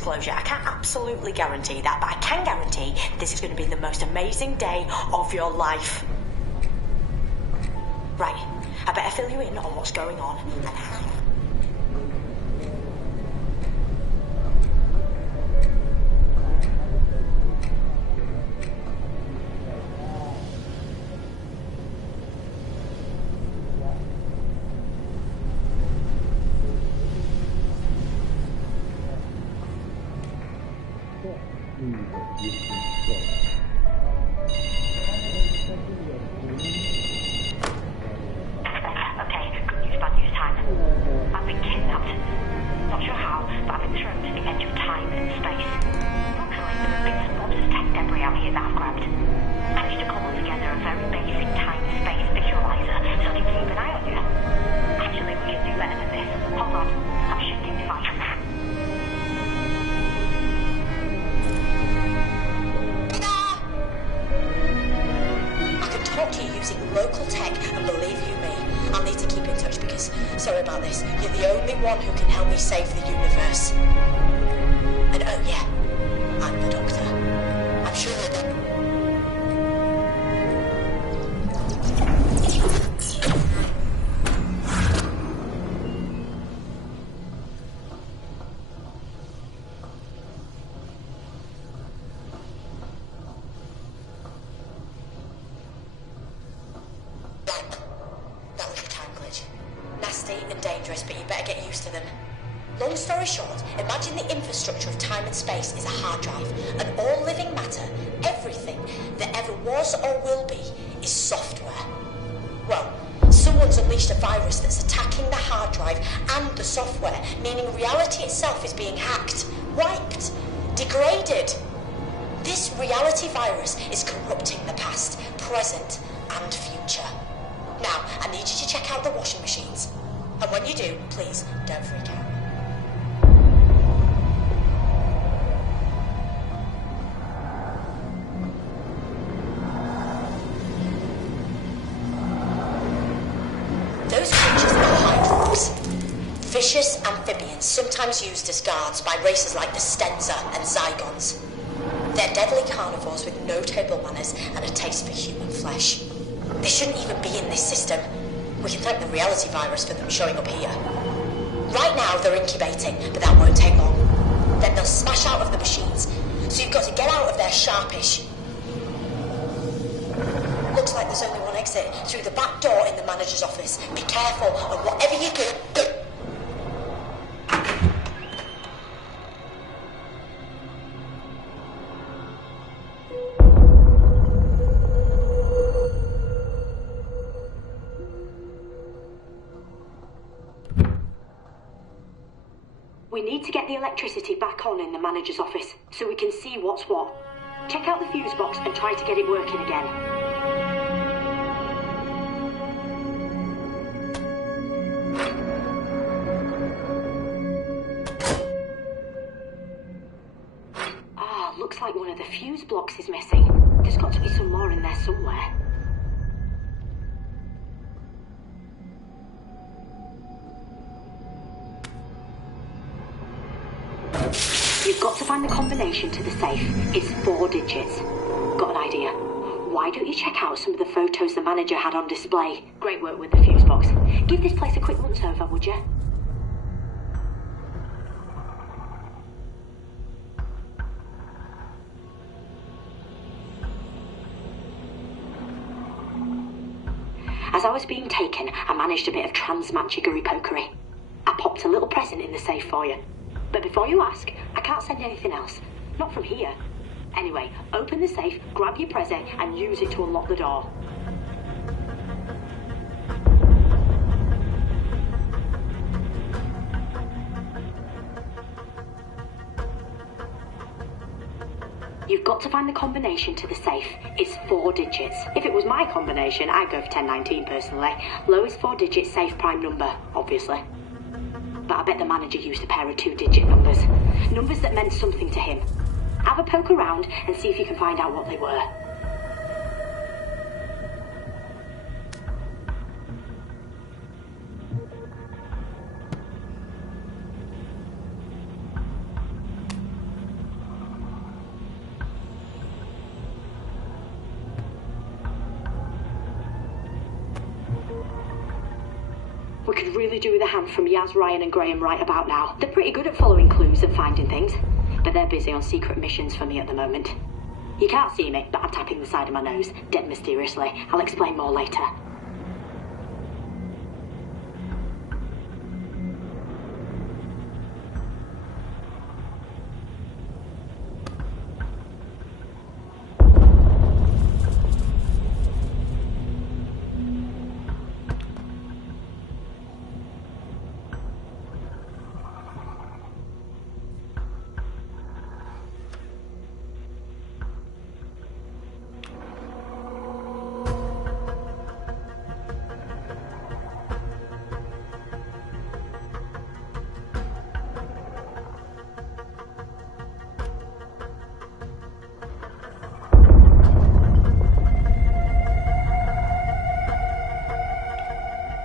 disclosure. I can't absolutely guarantee that, but I can guarantee this is going to be the most amazing day of your life. Right, I better fill you in on what's going on and how. Local tech, and believe you me, I'll need to keep in touch because, sorry about this, you're the only one who can help me save the universe. And oh yeah, I'm the Doctor. I'm sure and dangerous, but you better get used to them. Long story short, imagine the infrastructure of time and space is a hard drive, and all living matter, everything that ever was or will be, is software. Well, someone's unleashed a virus that's attacking the hard drive and the software, meaning reality itself is being hacked, wiped, degraded. This reality virus is corrupting the past, present, and future. Now, I need you to check out the washing machines. And when you do, please, don't freak out. Those creatures are hydroids. Vicious amphibians, sometimes used as guards by races like the Stenza and Zygons. They're deadly carnivores with no table manners and a taste for human flesh. They shouldn't even be in this system. We can thank the reality virus for them showing up here. Right now, they're incubating, but that won't take long. Then they'll smash out of the machines, so you've got to get out of there sharpish. Looks like there's only one exit, through the back door in the manager's office. Be careful, and whatever you do... We need to get the electricity back on in the manager's office so we can see what's what. Check out the fuse box and try to get it working again. Looks like one of the fuse blocks is missing. There's got to be some more in there somewhere. You've got to find the combination to the safe. It's 4 digits. Got an idea? Why don't you check out some of the photos the manager had on display? Great work with the fuse box. Give this place a quick once over, would you? As I was being taken, I managed a bit of trans-magigery-pokery. I popped a little present in the safe for you. But before you ask, I can't send anything else. Not from here. Anyway, open the safe, grab your present, and use it to unlock the door. You've got to find the combination to the safe. It's 4 digits. If it was my combination, I'd go for 1019 personally. Lowest 4 digits safe prime number, obviously. But I bet the manager used a pair of 2-digit numbers. Numbers that meant something to him. Have a poke around and see if you can find out what they were. could really do with a hand from Yaz, Ryan and Graham right about now. They're pretty good at following clues and finding things, but they're busy on secret missions for me at the moment. You can't see me, but I'm tapping the side of my nose, dead mysteriously. I'll explain more later.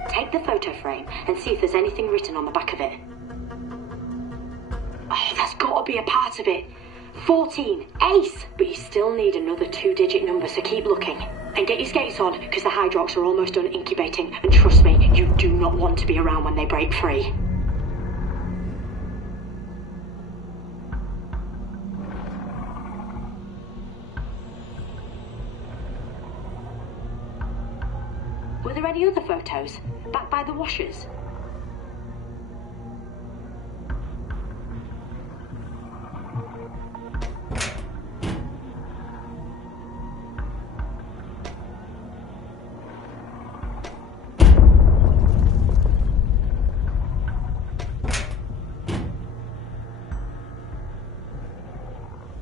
Take the photo frame and see if there's anything written on the back of it. Oh, that's got to be a part of it. 14. Ace! But you still need another 2-digit number, so keep looking. And get your skates on, because the Hydrox are almost done incubating. And trust me, you do not want to be around when they break free. Were there any other photos? Back by the washers?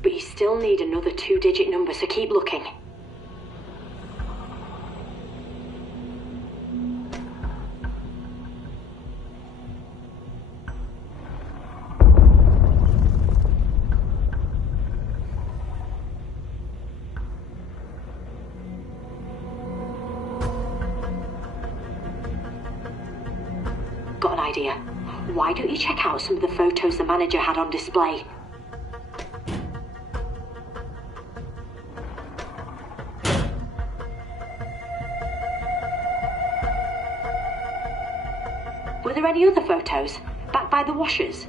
But you still need another 2-digit number, so keep looking. Got an idea. Why don't you check out some of the photos the manager had on display? Were there any other photos? Back by the washers?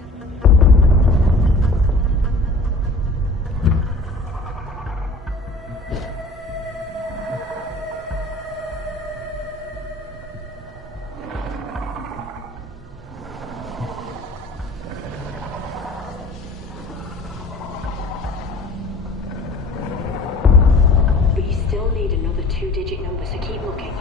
But you still need another 2-digit number, so keep looking.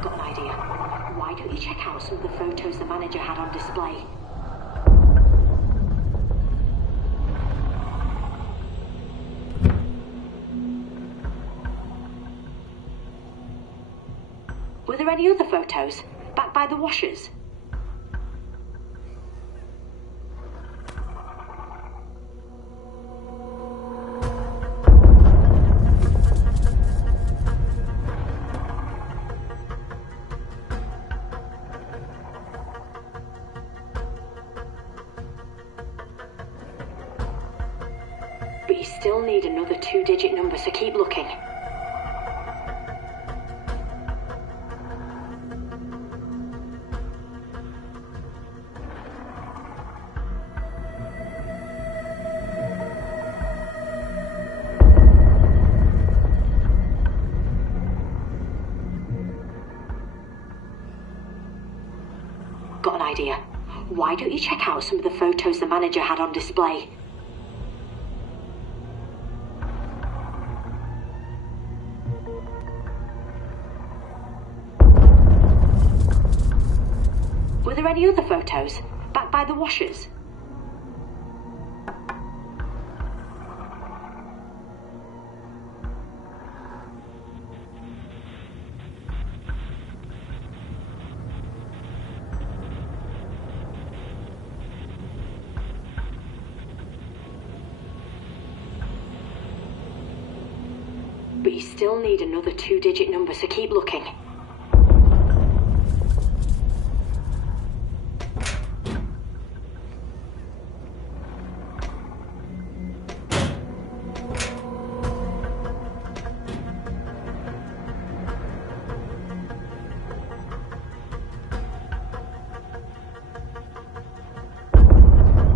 Got an idea. Why don't you check out some of the photos the manager had on display? Were there any other photos? Back by the washers? But you still need another 2-digit number, so keep looking. Got an idea. Why don't you check out some of the photos the manager had on display? Were there any other photos? Back by the washers? but you still need another 2-digit number, so keep looking.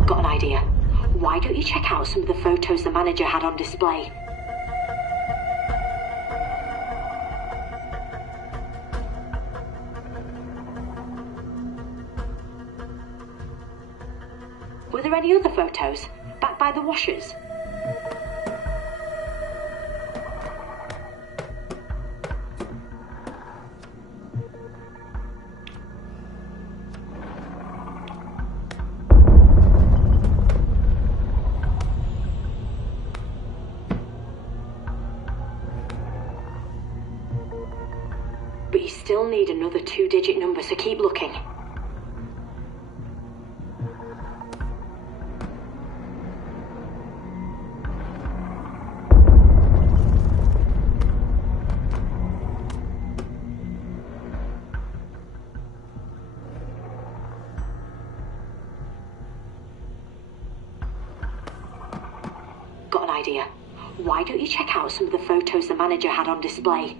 Got an idea. Why don't you check out some of the photos the manager had on display? Were there any other photos? Back by the washers? But you still need another 2-digit number, so keep looking. Got an idea. Why don't you check out some of the photos the manager had on display?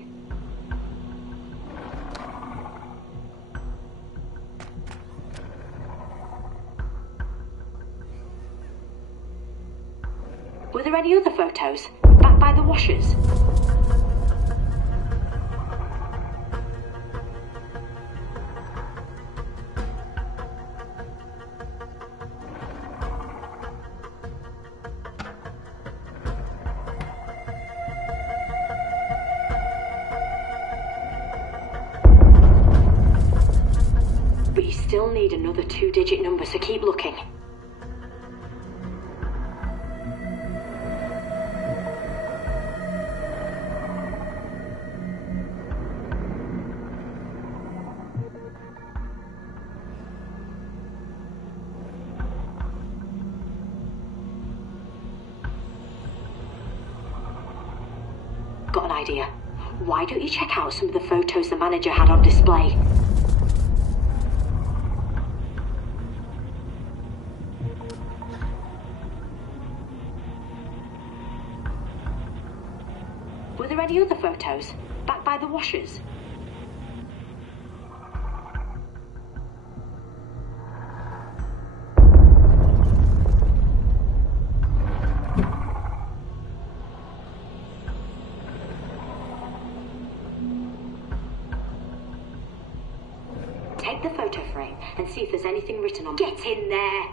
Were there any other photos? Back by the washers? But you still need another 2-digit number, so keep looking. Got an idea. Why don't you check out some of the photos the manager had on display? Were there any other photos? Back by the washers? Take the photo frame and see if there's anything written on it. Get in there!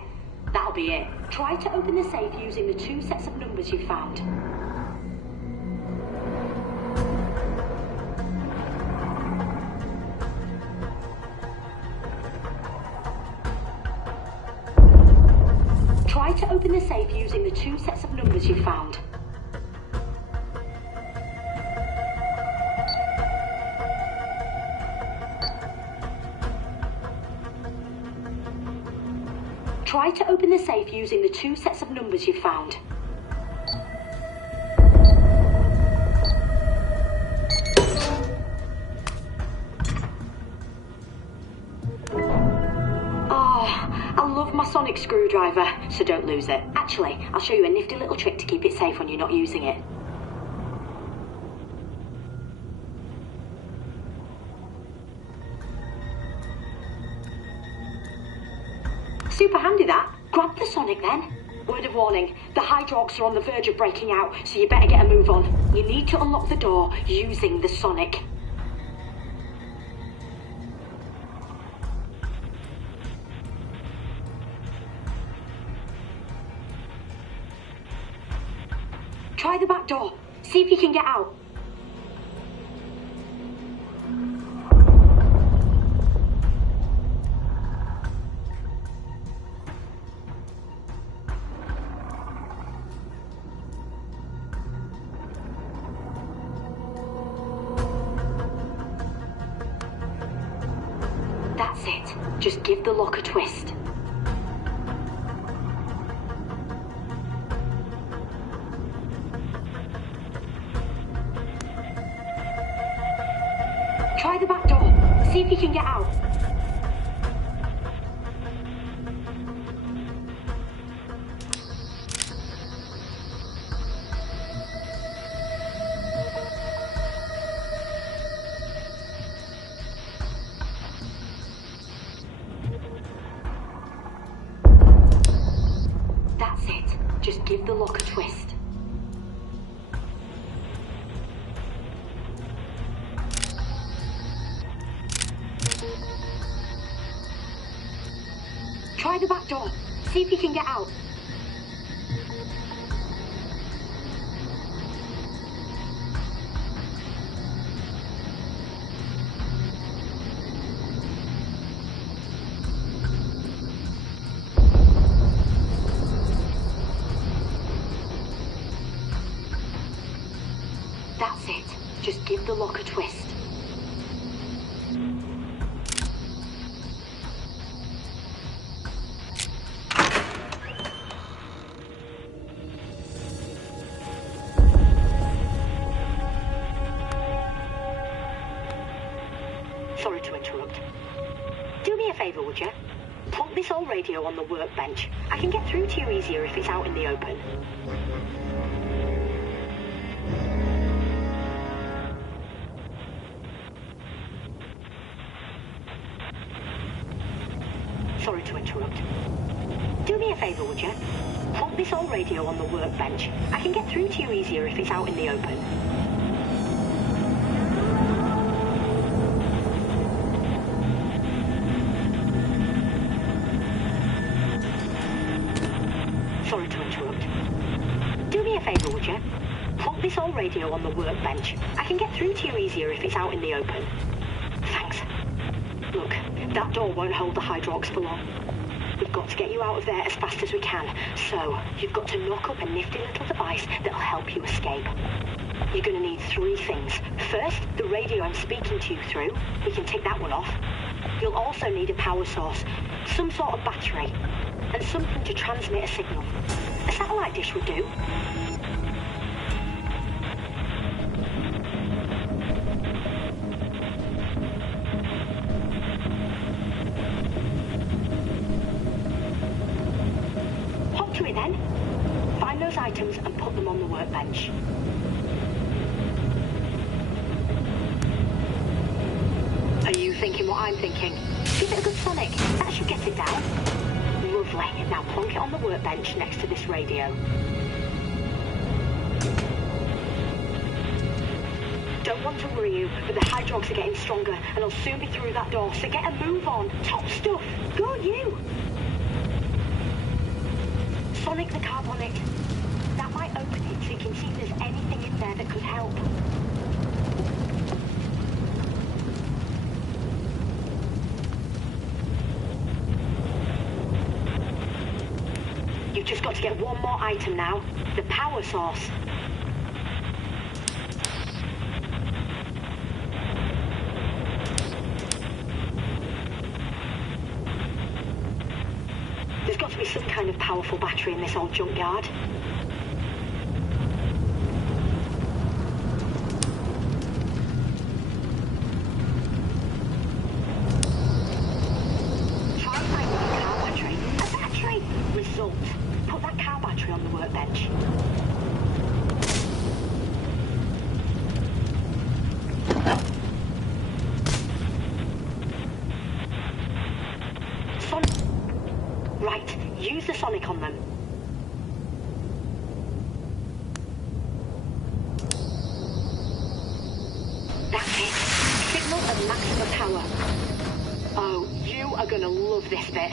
That'll be it. Try to open the safe using the 2 sets of numbers you found. Try to open the safe using the 2 sets of numbers you found. Try to open the safe using the 2 sets of numbers you found. Oh, I love my sonic screwdriver, so don't lose it. Actually, I'll show you a nifty little trick to keep it safe when you're not using it. Super handy that. Grab the sonic then. Word of warning, the Hydrox are on the verge of breaking out, so you better get a move on. You need to unlock the door using the sonic. Try the back door. See if you can get out. That's it. Just give the lock a twist. See if you can get out. That's it. Just give the lock a twist. Try the back door. See if you can get out. That's it. Just give the lock a twist. Sorry to interrupt. Do me a favour, would you? Plonk this old radio on the workbench. I can get through to you easier if it's out in the open. Sorry to interrupt. Do me a favour, would you? Plonk this old radio on the workbench. I can get through to you easier if it's out in the open. Sorry to interrupt. Do me a favour, would you? Plonk this old radio on the workbench. I can get through to you easier if it's out in the open. Thanks. Look, that door won't hold the Hydrox for long. We've got to get you out of there as fast as we can. So, you've got to knock up a nifty little device that'll help you escape. You're going to need 3 things. First, the radio I'm speaking to you through. We can take that one off. You'll also need a power source, some sort of battery, and something to transmit a signal. A satellite dish would do. Hop to it then. Find those items and put them on the workbench. Are you thinking what I'm thinking? Give it a good sonic. That should get it down. Lovely. Now plonk it on the workbench next to this radio. Don't want to worry you, but the Hydrox are getting stronger and they'll soon be through that door, so get a move on. Top stuff. Go you! Sonic the carbonic. That might open it so you can see if there's anything in there that could help. You've just got to get one more item now. The power source. There's got to be some kind of powerful battery in this old junkyard. Try finding a car battery. A battery! Result. Put that car battery on the workbench. Right, use the sonic on them. That's it. Signal at maximum power. Oh, you are gonna love this bit.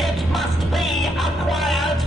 It must be acquired.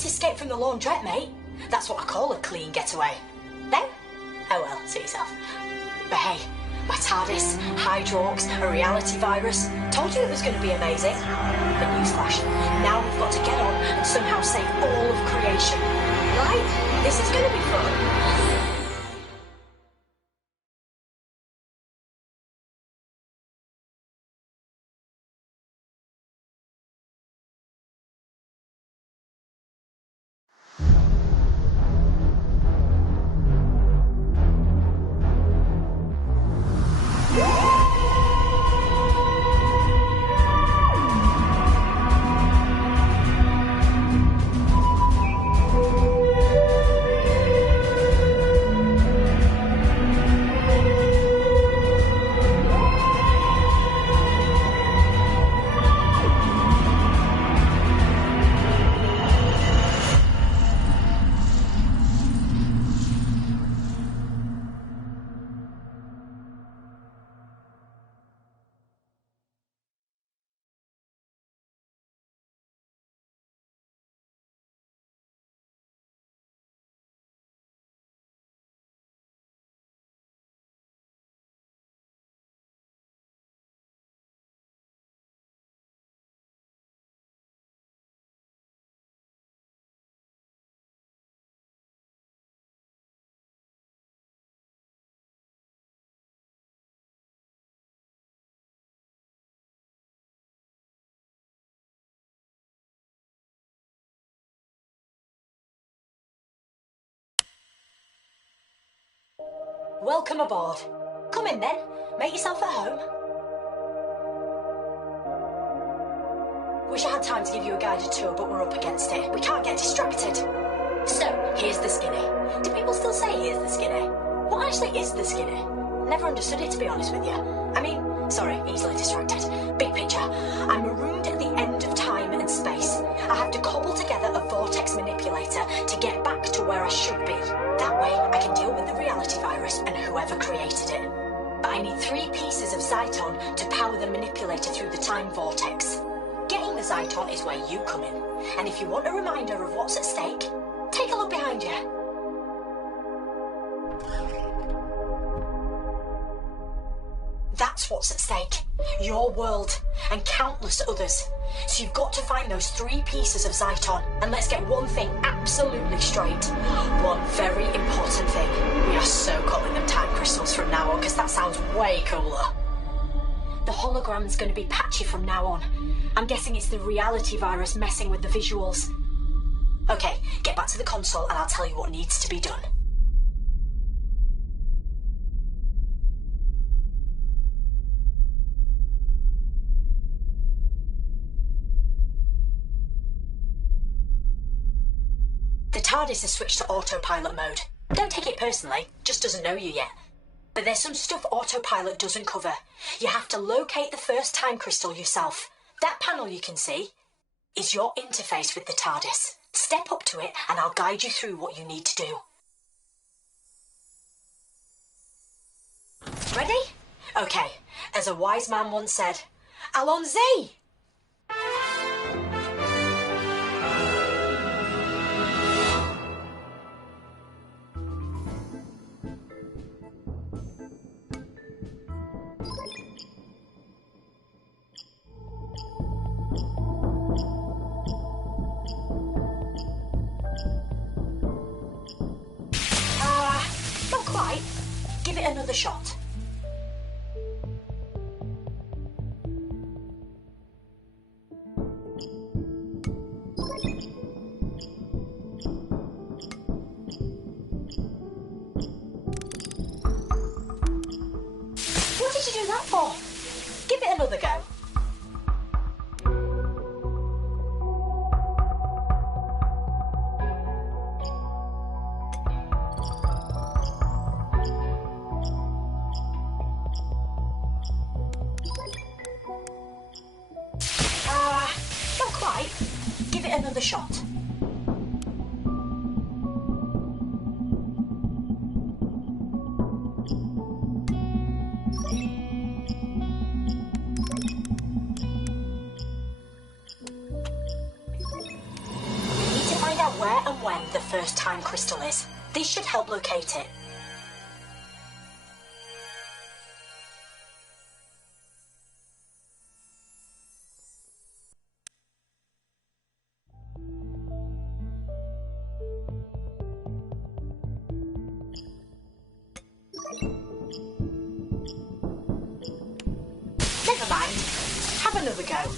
Nice escape from the laundrette, mate. That's what I call a clean getaway. No? Oh well, suit yourself. But hey, my TARDIS, Hydrox, a reality virus. Told you it was going to be amazing. But newsflash, now we've got to get on and somehow save all of creation. Right? This is going to be fun. Welcome aboard. Come in then. Make yourself at home. Wish I had time to give you a guided tour, but we're up against it. We can't get distracted. So, here's the skinny. Do people still say here's the skinny? What actually is the skinny? Never understood it, to be honest with you. I mean, sorry, easily distracted. Big picture. I'm marooned at the end of time and space. I have to cobble together a vortex manipulator to get back to where I should be. That way, I can deal with the reality virus and whoever created it. But I need 3 pieces of Zyton to power the manipulator through the time vortex. Getting the Zyton is where you come in. And if you want a reminder of what's at stake, take a look behind you. That's what's at stake. Your world, and countless others. So you've got to find those 3 pieces of Zyton. And let's get one thing absolutely straight. One very important thing. We are so calling them time crystals from now on, because that sounds way cooler. The hologram's going to be patchy from now on. I'm guessing it's the reality virus messing with the visuals. Okay, get back to the console and I'll tell you what needs to be done. The TARDIS has switched to autopilot mode. Don't take it personally, just doesn't know you yet. But there's some stuff autopilot doesn't cover. You have to locate the first time crystal yourself. That panel you can see is your interface with the TARDIS. Step up to it and I'll guide you through what you need to do. Ready? Okay, as a wise man once said, Allons-y! Not quite. Give it another shot. What did you do that for? Give it another go. Not quite. Give it another shot. when the first time crystal is. This should help locate it. Never mind. Have another go.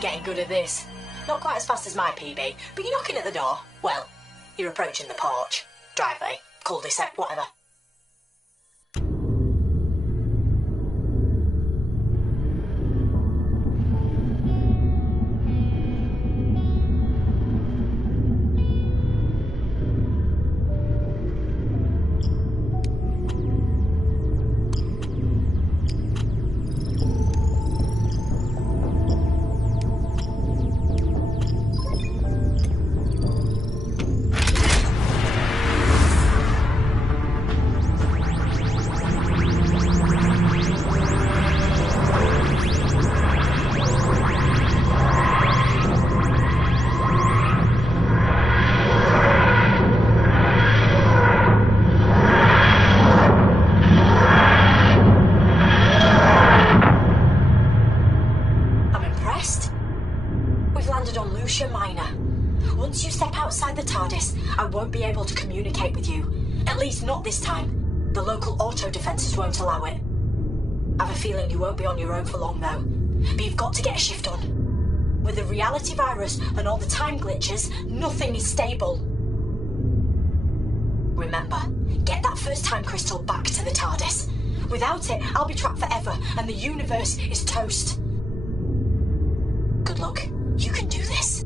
Getting good at this. Not quite as fast as my PB, but you're knocking at the door. Well, you're approaching the porch, driveway, cul-de-sac, whatever. Once you step outside the TARDIS, I won't be able to communicate with you. At least not this time. The local auto defences won't allow it. I have a feeling you won't be on your own for long though. But you've got to get a shift on. With the reality virus and all the time glitches, nothing is stable. Remember, get that first time crystal back to the TARDIS. Without it, I'll be trapped forever and the universe is toast. Good luck. You can do this.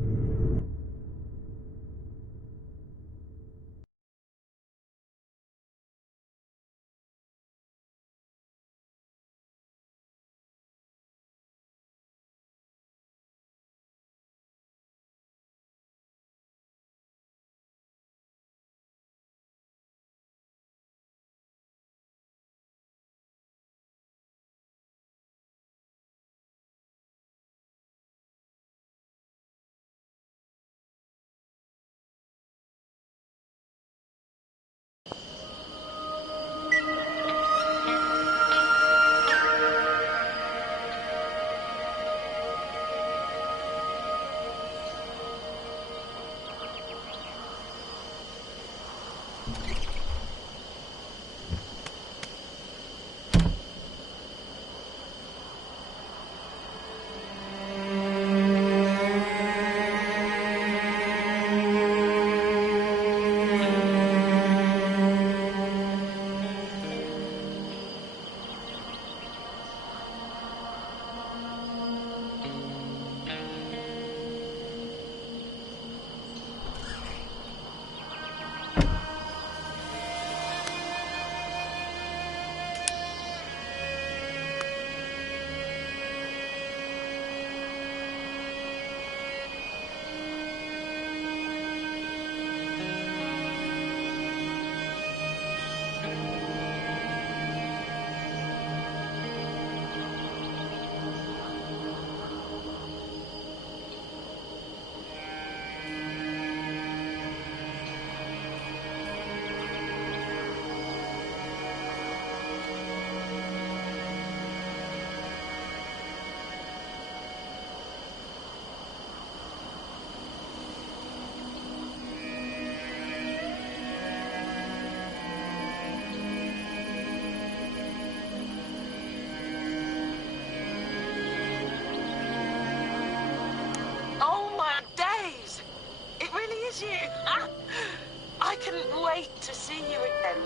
I couldn't wait to see you again.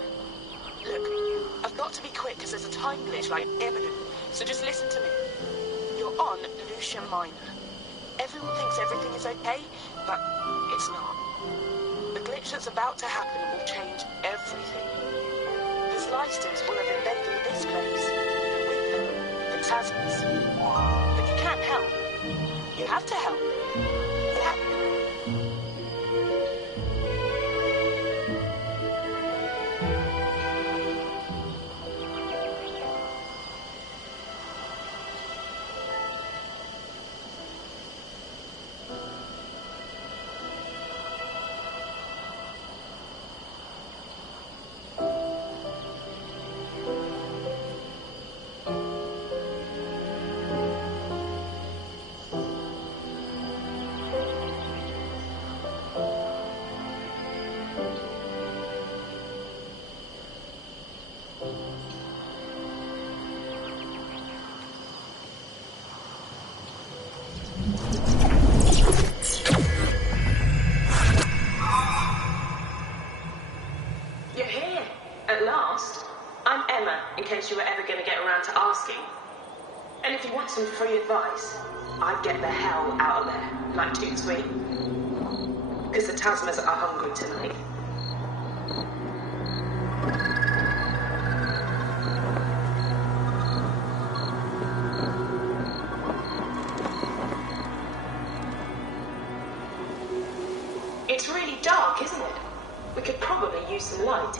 Look, I've got to be quick because there's a time glitch like imminent, so just listen to me. You're on Lucia Minor. Everyone thinks everything is okay, but it's not. The glitch that's about to happen will change everything. The Slysters will have invaded this place, and with them, the Tasmans. But you can't help. You have to help. Yeah. In case you were ever going to get around to asking. And if you want some free advice, I'd get the hell out of there, like Toot Sweet. Because the Tasmas are hungry tonight. It's really dark, isn't it? We could probably use some light.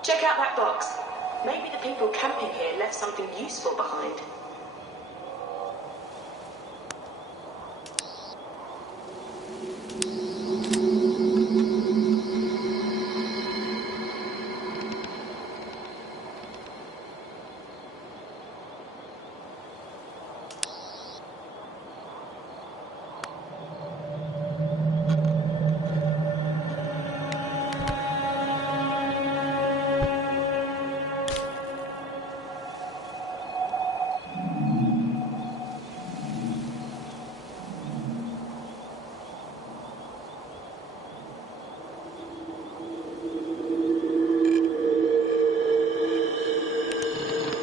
Check out that box. Maybe the people camping here left something useful behind.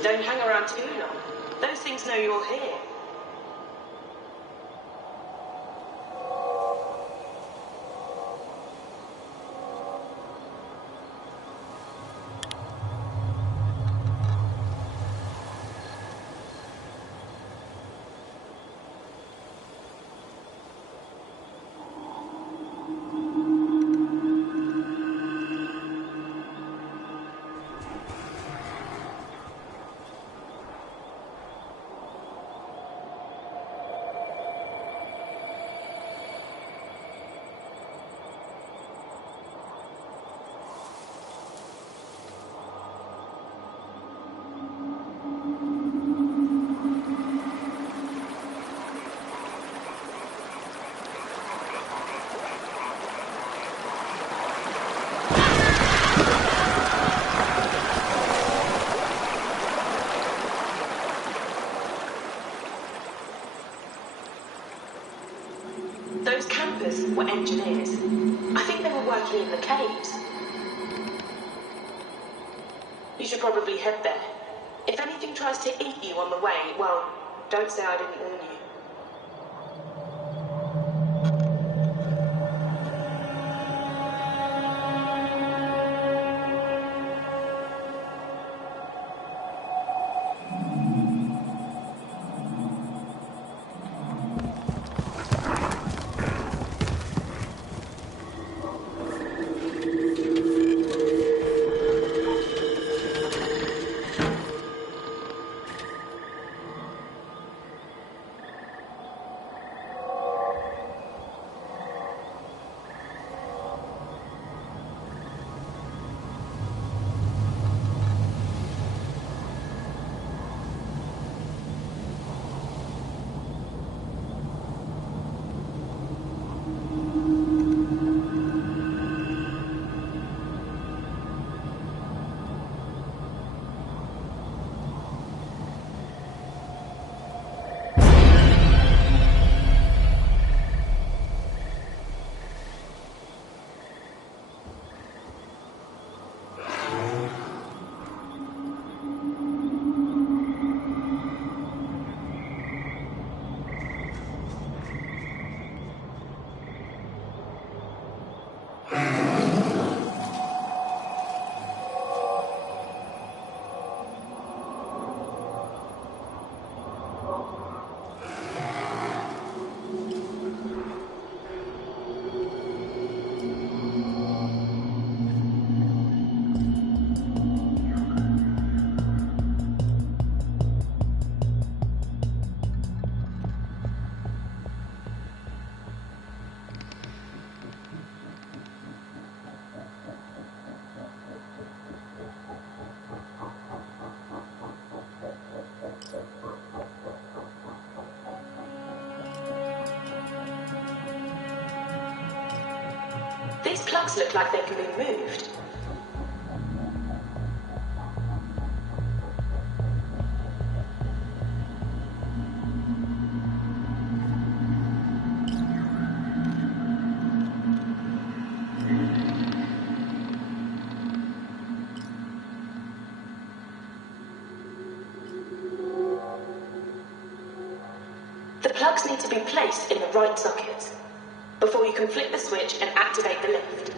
Don't hang around too long. Those things know you're here. Those campers were engineers. I think they were working in the caves. You should probably head there. If anything tries to eat you on the way, well, don't say I didn't warn you. plugs look like they can be moved. The plugs need to be placed in the right socket before you can flip the switch and activate the lift.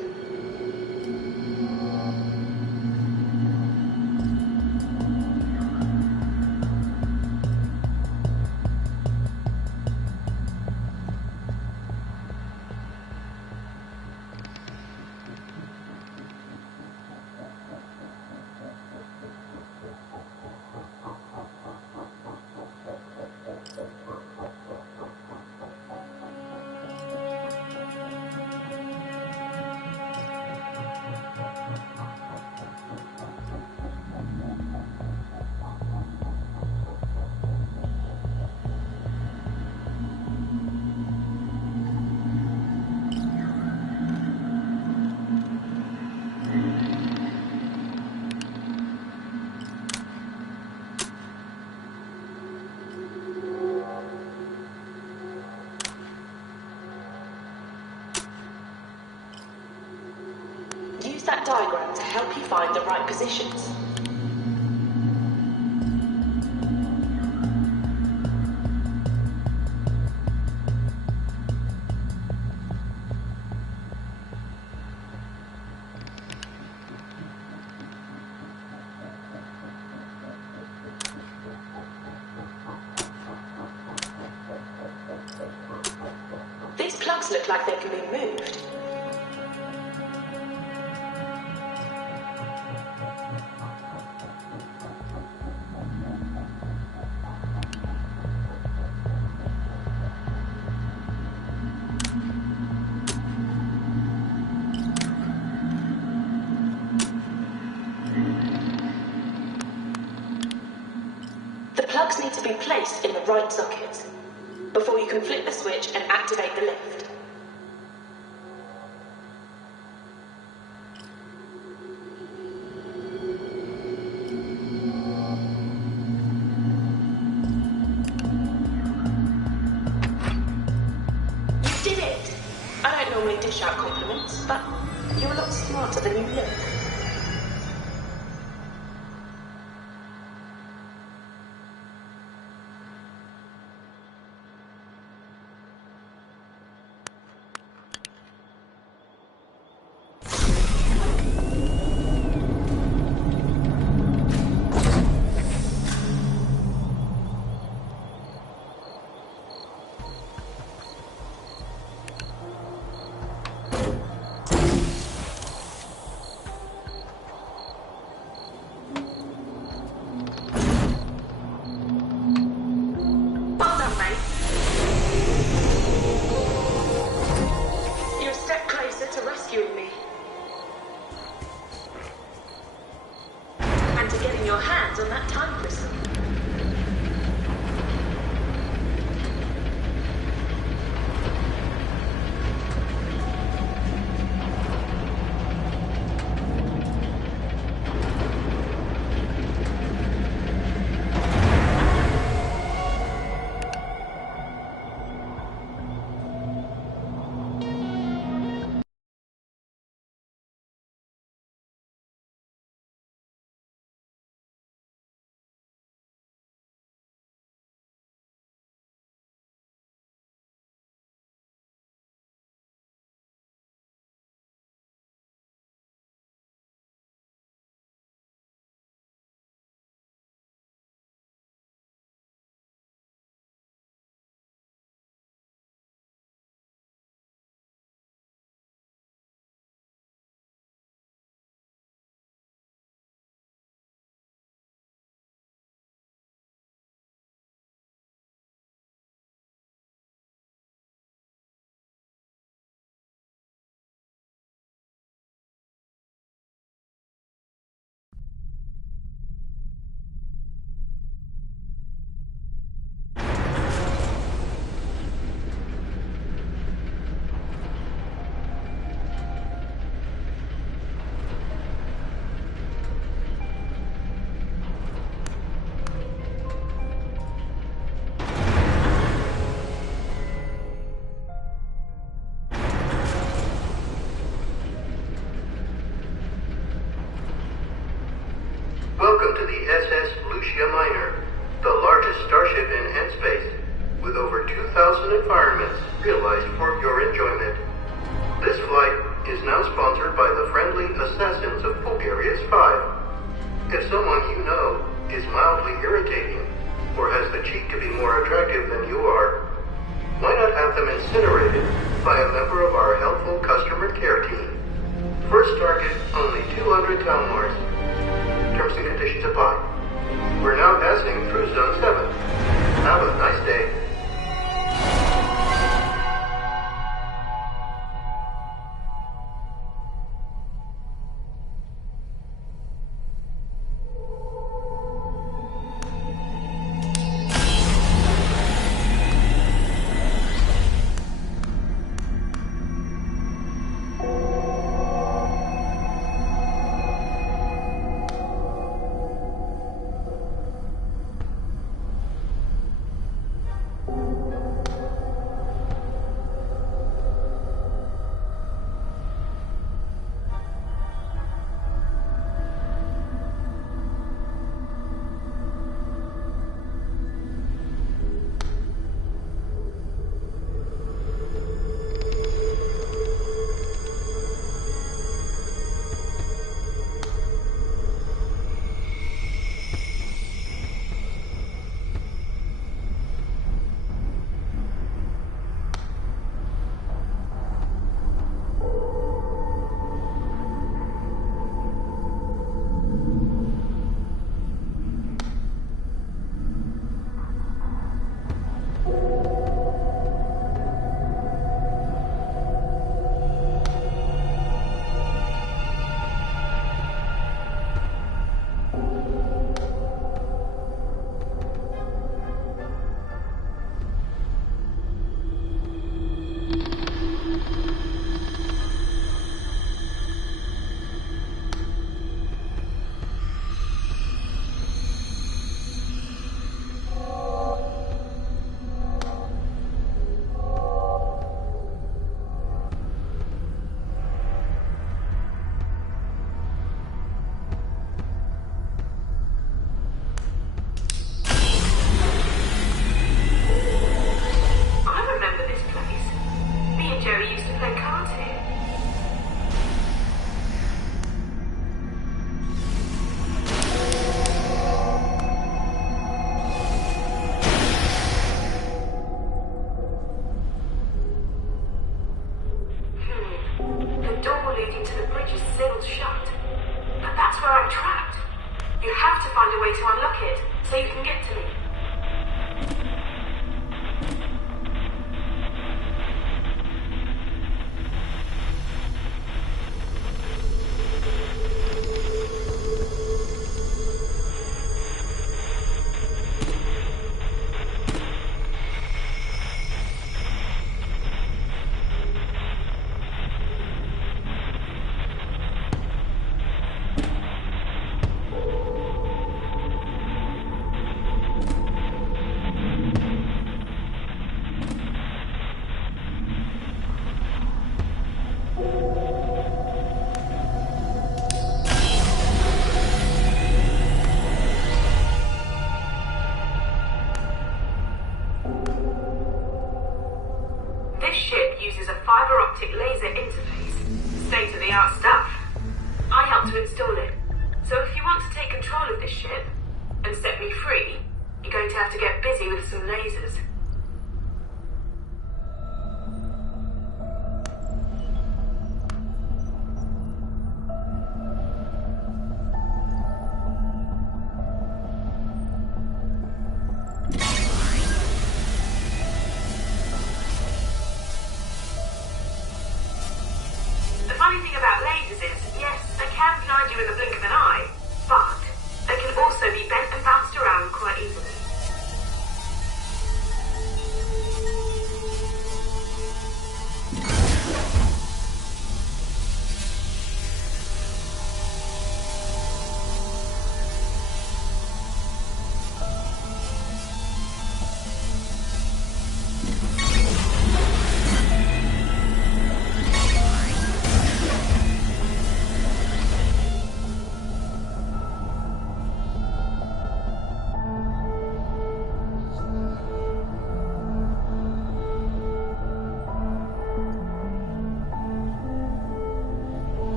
Use that diagram to help you find the right positions. These plugs look like they can be moved. The plugs need to be placed in the right socket before you can flip the switch and activate the lift. You did it! I don't normally dish out compliments, but you're a lot smarter than you look. Welcome to the SS Lucia Minor, the largest starship in N-space, with over 2,000 environments realized for your enjoyment. This flight is now sponsored by the friendly assassins of Bulgaria's 5. If someone you know is mildly irritating, or has the cheek to be more attractive than you are, why not have them incinerated by a member of our helpful customer care team? First target, only 200 Talmars. Terms and conditions apply. We're now passing through Zone 7. Have a nice day.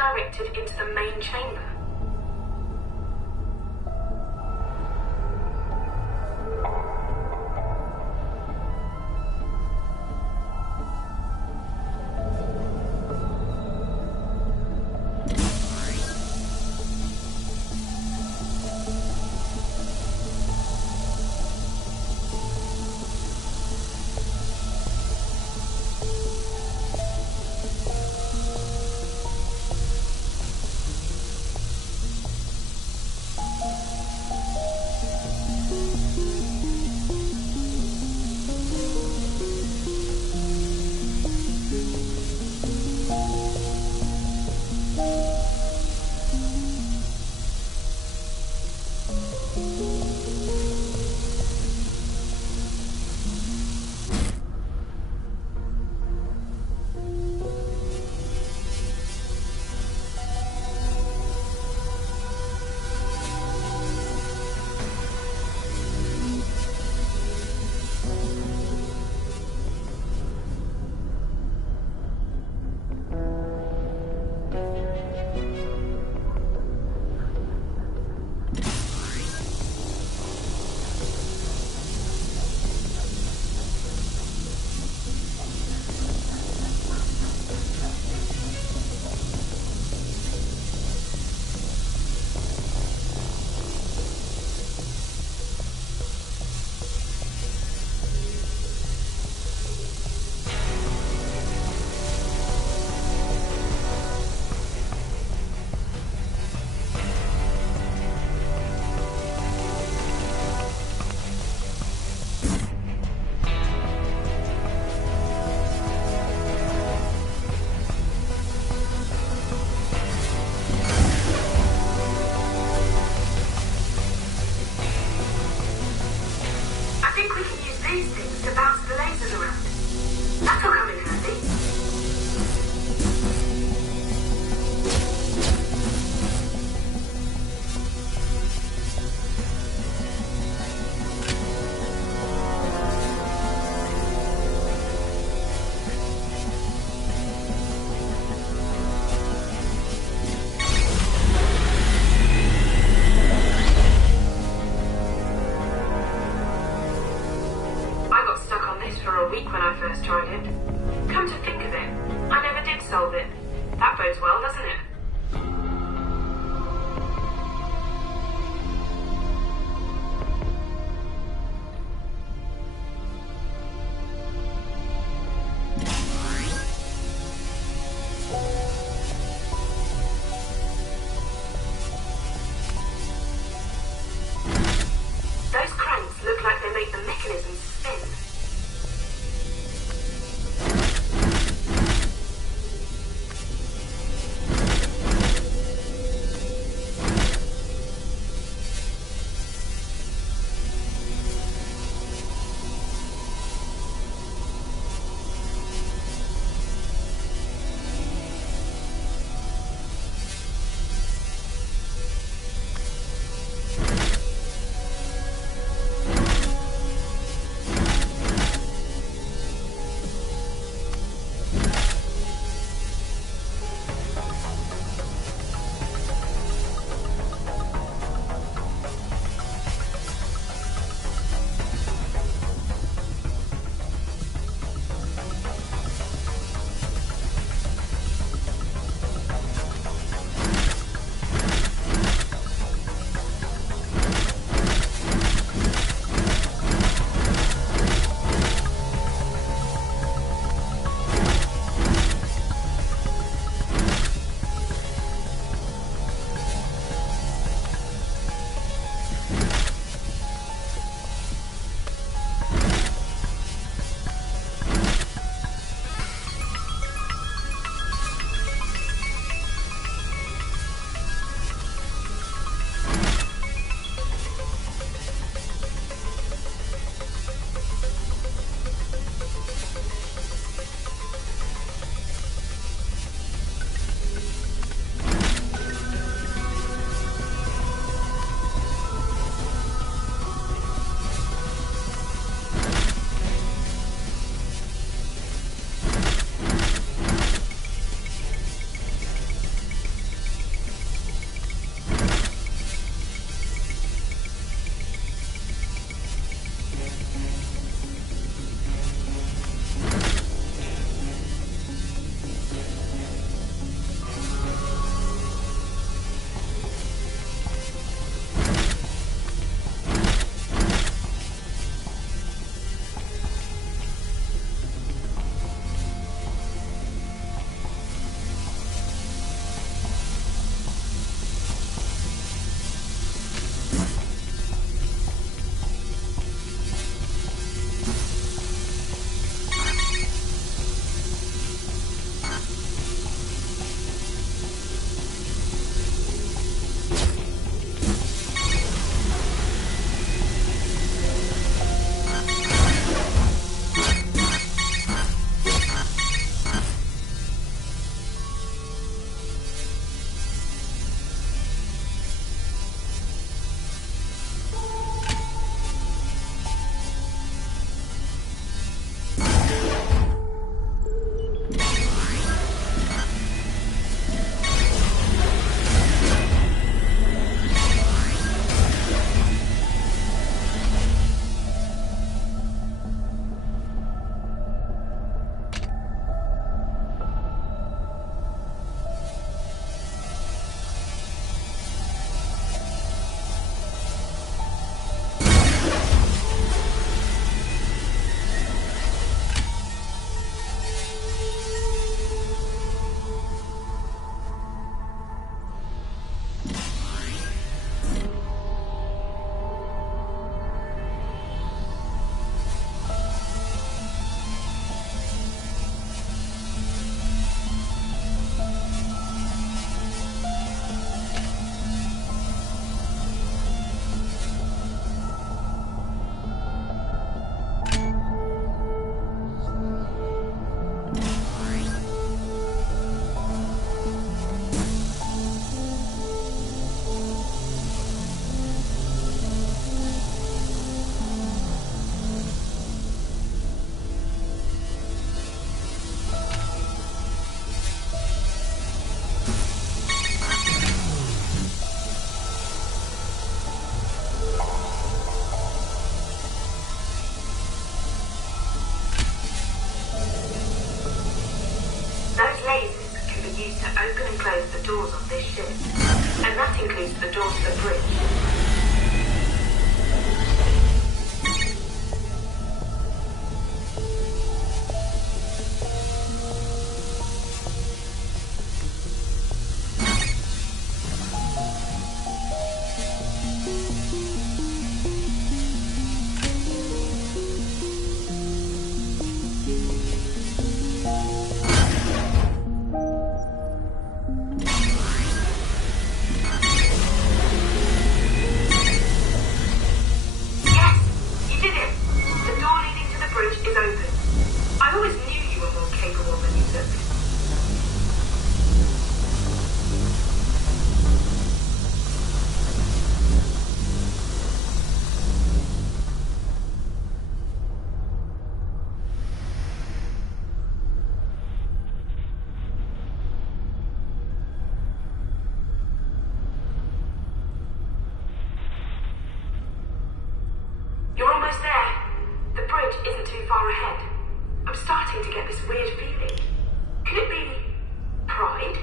redirected into the main chamber. this ship. And that includes the door to the bridge. Isn't too far ahead. I'm starting to get this weird feeling. Could it be pride?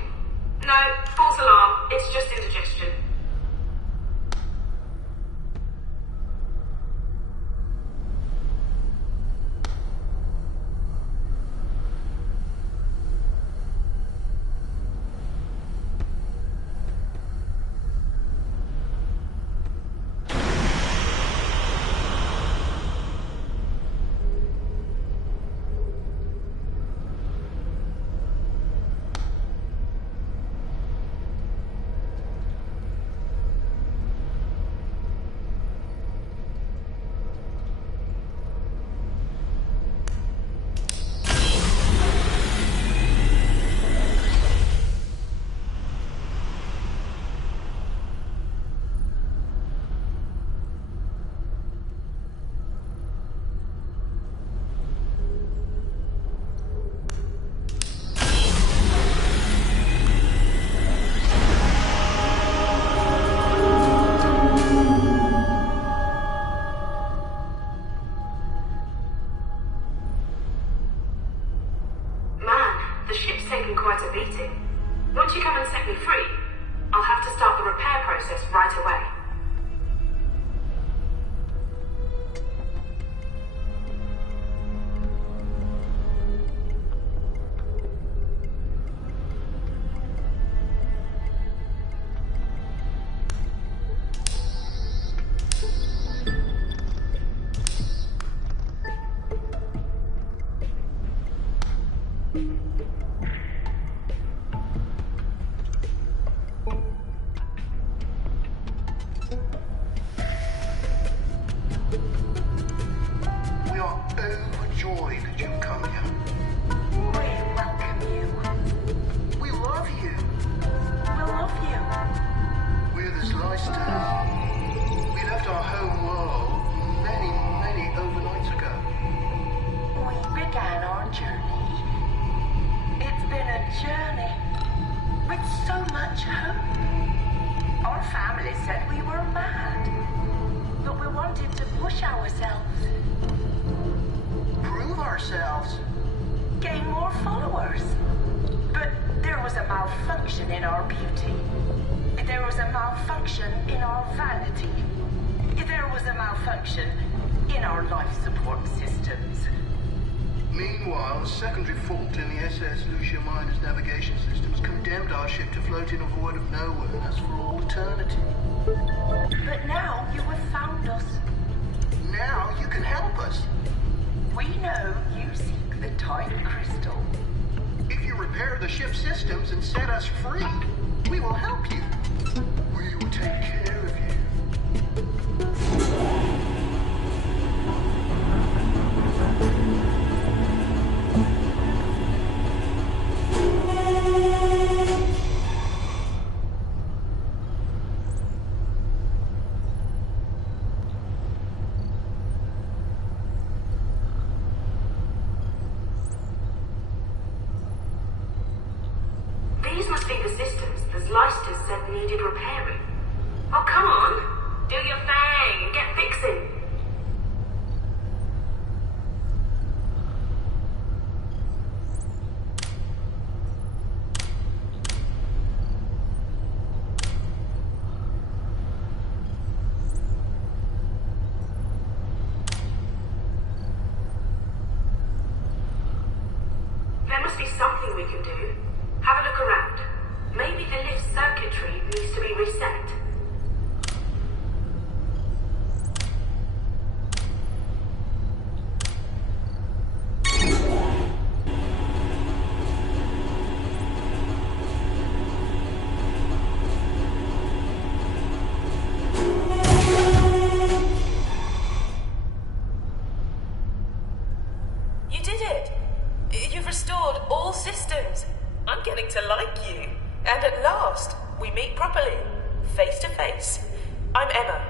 No, false alarm. It's just indigestion. Once you come and set me free, I'll have to start the repair process right away. Meanwhile, a secondary fault in the SS Lucia Miner's navigation systems condemned our ship to float in a void of nowhereness for all eternity. But now you have found us. Now you can help us. We know you seek the time crystal. If you repair the ship's systems and set us free, we will help you. We will take care of you. These must be the systems the Leicesters said needed repairing. Oh, come on! Do your thing and get fixing! can do. Have a look around. Maybe the lift circuitry needs to be reset. You did it! You've restored all systems. I'm getting to like you. And at last, we meet properly, face to face. I'm Emma.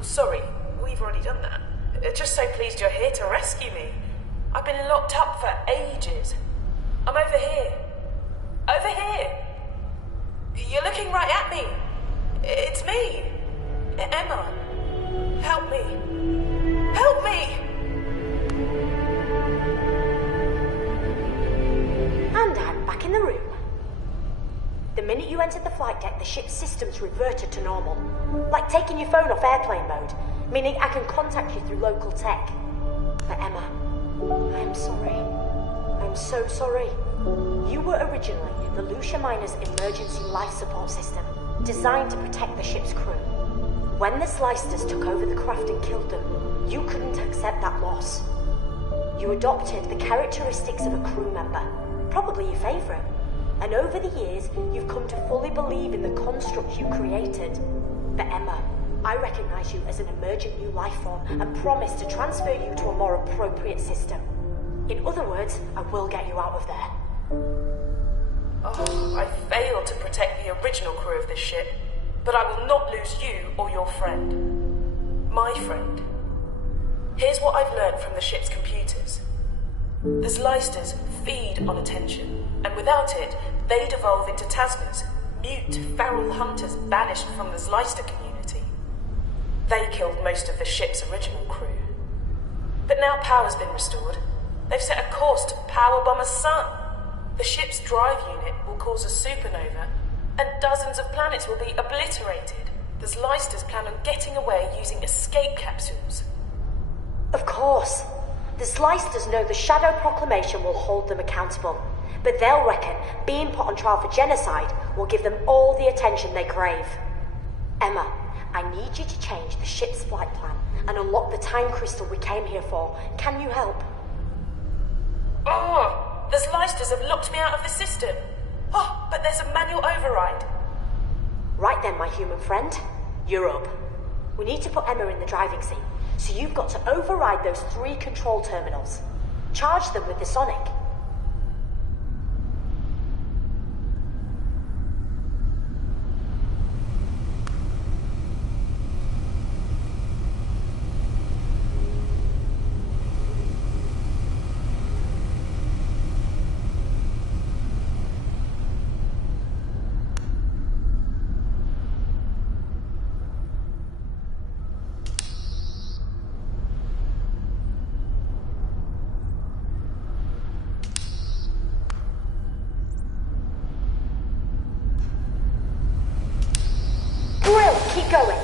Sorry, we've already done that. Just so pleased you're here to rescue me. I've been locked up for ages. I'm over here. Over here. You're looking right at me. It's me. Emma. Help me. Help me! And I'm back in the room. The minute you entered the flight deck, the ship's systems reverted to normal. Like taking your phone off airplane mode, meaning I can contact you through local tech. But Emma, I'm sorry. I'm so sorry. You were originally the Lucia Miner's emergency life support system, designed to protect the ship's crew. When the Slicers took over the craft and killed them, you couldn't accept that loss. You adopted the characteristics of a crew member, probably your favourite. And over the years, you've come to fully believe in the construct you created. But Emma, I recognise you as an emergent new life form and promise to transfer you to a more appropriate system. In other words, I will get you out of there. Oh, I failed to protect the original crew of this ship, but I will not lose you or your friend. My friend. Here's what I've learned from the ship's computers. The Zlysters feed on attention, and without it, they'd evolve into Tasmas, mute, feral hunters banished from the Zlyster community. They killed most of the ship's original crew. But now power's been restored. They've set a course to powerbomb a sun. The ship's drive unit will cause a supernova, and dozens of planets will be obliterated. The Zlysters plan on getting away using escape capsules. Of course. The Slicers know the Shadow Proclamation will hold them accountable, but they'll reckon being put on trial for genocide will give them all the attention they crave. Emma, I need you to change the ship's flight plan and unlock the time crystal we came here for. Can you help? Oh, the Zlysters have locked me out of the system. Oh, but there's a manual override. Right then, my human friend. You're up. We need to put Emma in the driving seat, so you've got to override those 3 control terminals. Charge them with the sonic. Keep going.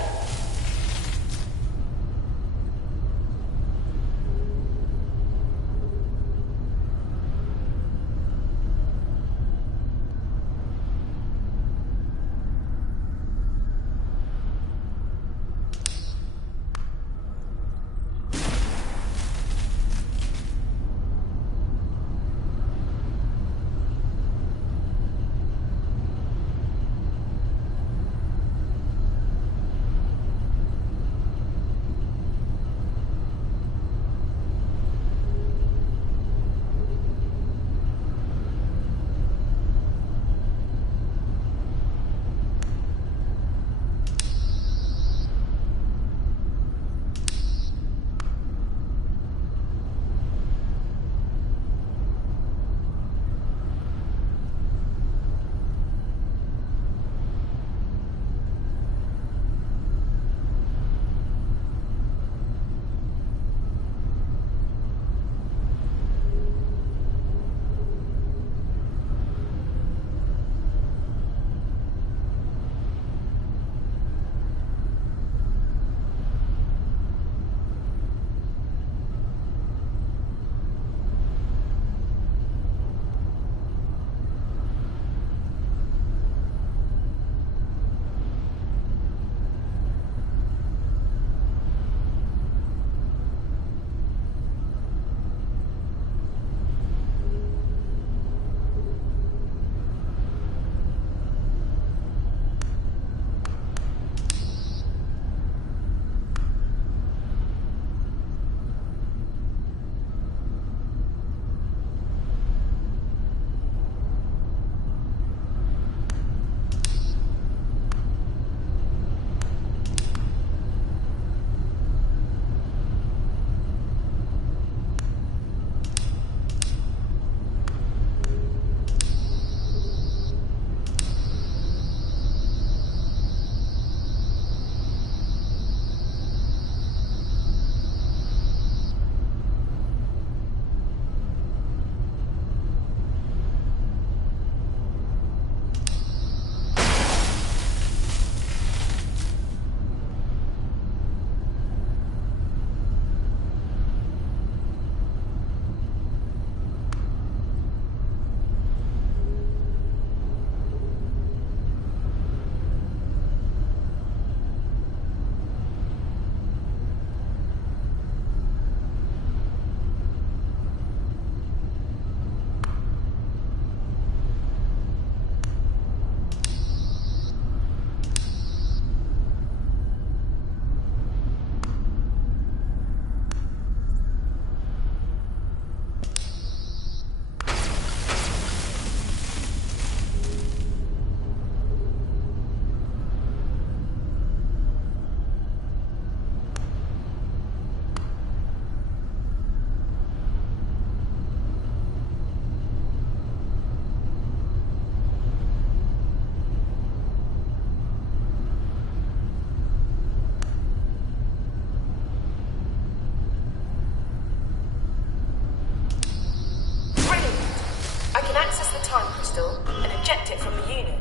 eject it from the unit.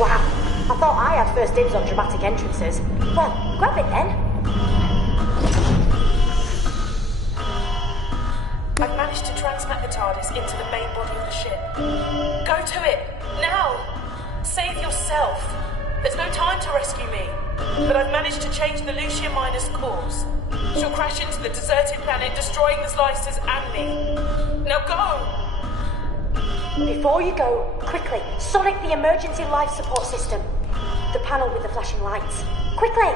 Wow, I thought I had first dibs on dramatic entrances. Well, grab it then. I've managed to transmit the TARDIS into the main body of the ship. Go to it, now! Save yourself. There's no time to rescue me. But I've managed to change the Lucia Minor's course. She'll crash into the deserted planet, destroying the Slicers and me. Now go! Before you go, quickly, sonic the emergency life support system. The panel with the flashing lights. Quickly!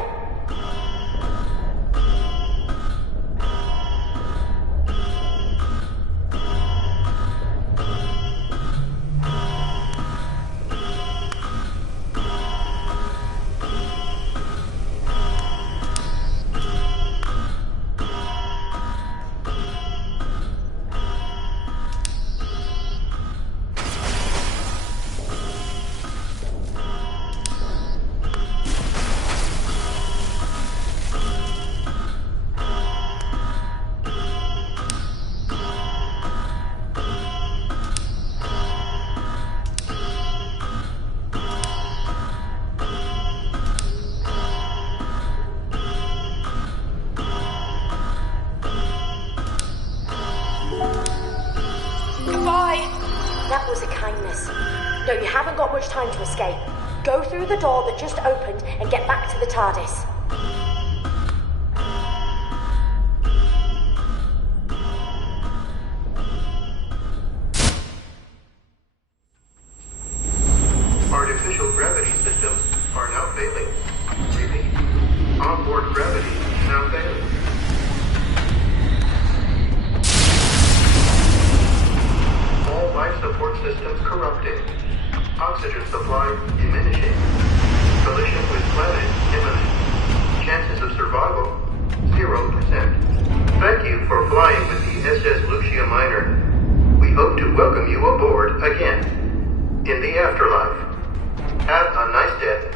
That was a kindness. No, you haven't got much time to escape. Go through the door that just opened and get back to the TARDIS. Artificial gravity systems are now failing. Repeat. Onboard gravity now failing. All life support systems corrupted. Oxygen supply diminishing. Collision with planet imminent. Chances of survival 0%. Thank you for flying with the SS Lucia Minor. We hope to welcome you aboard again in the afterlife. Have a nice day.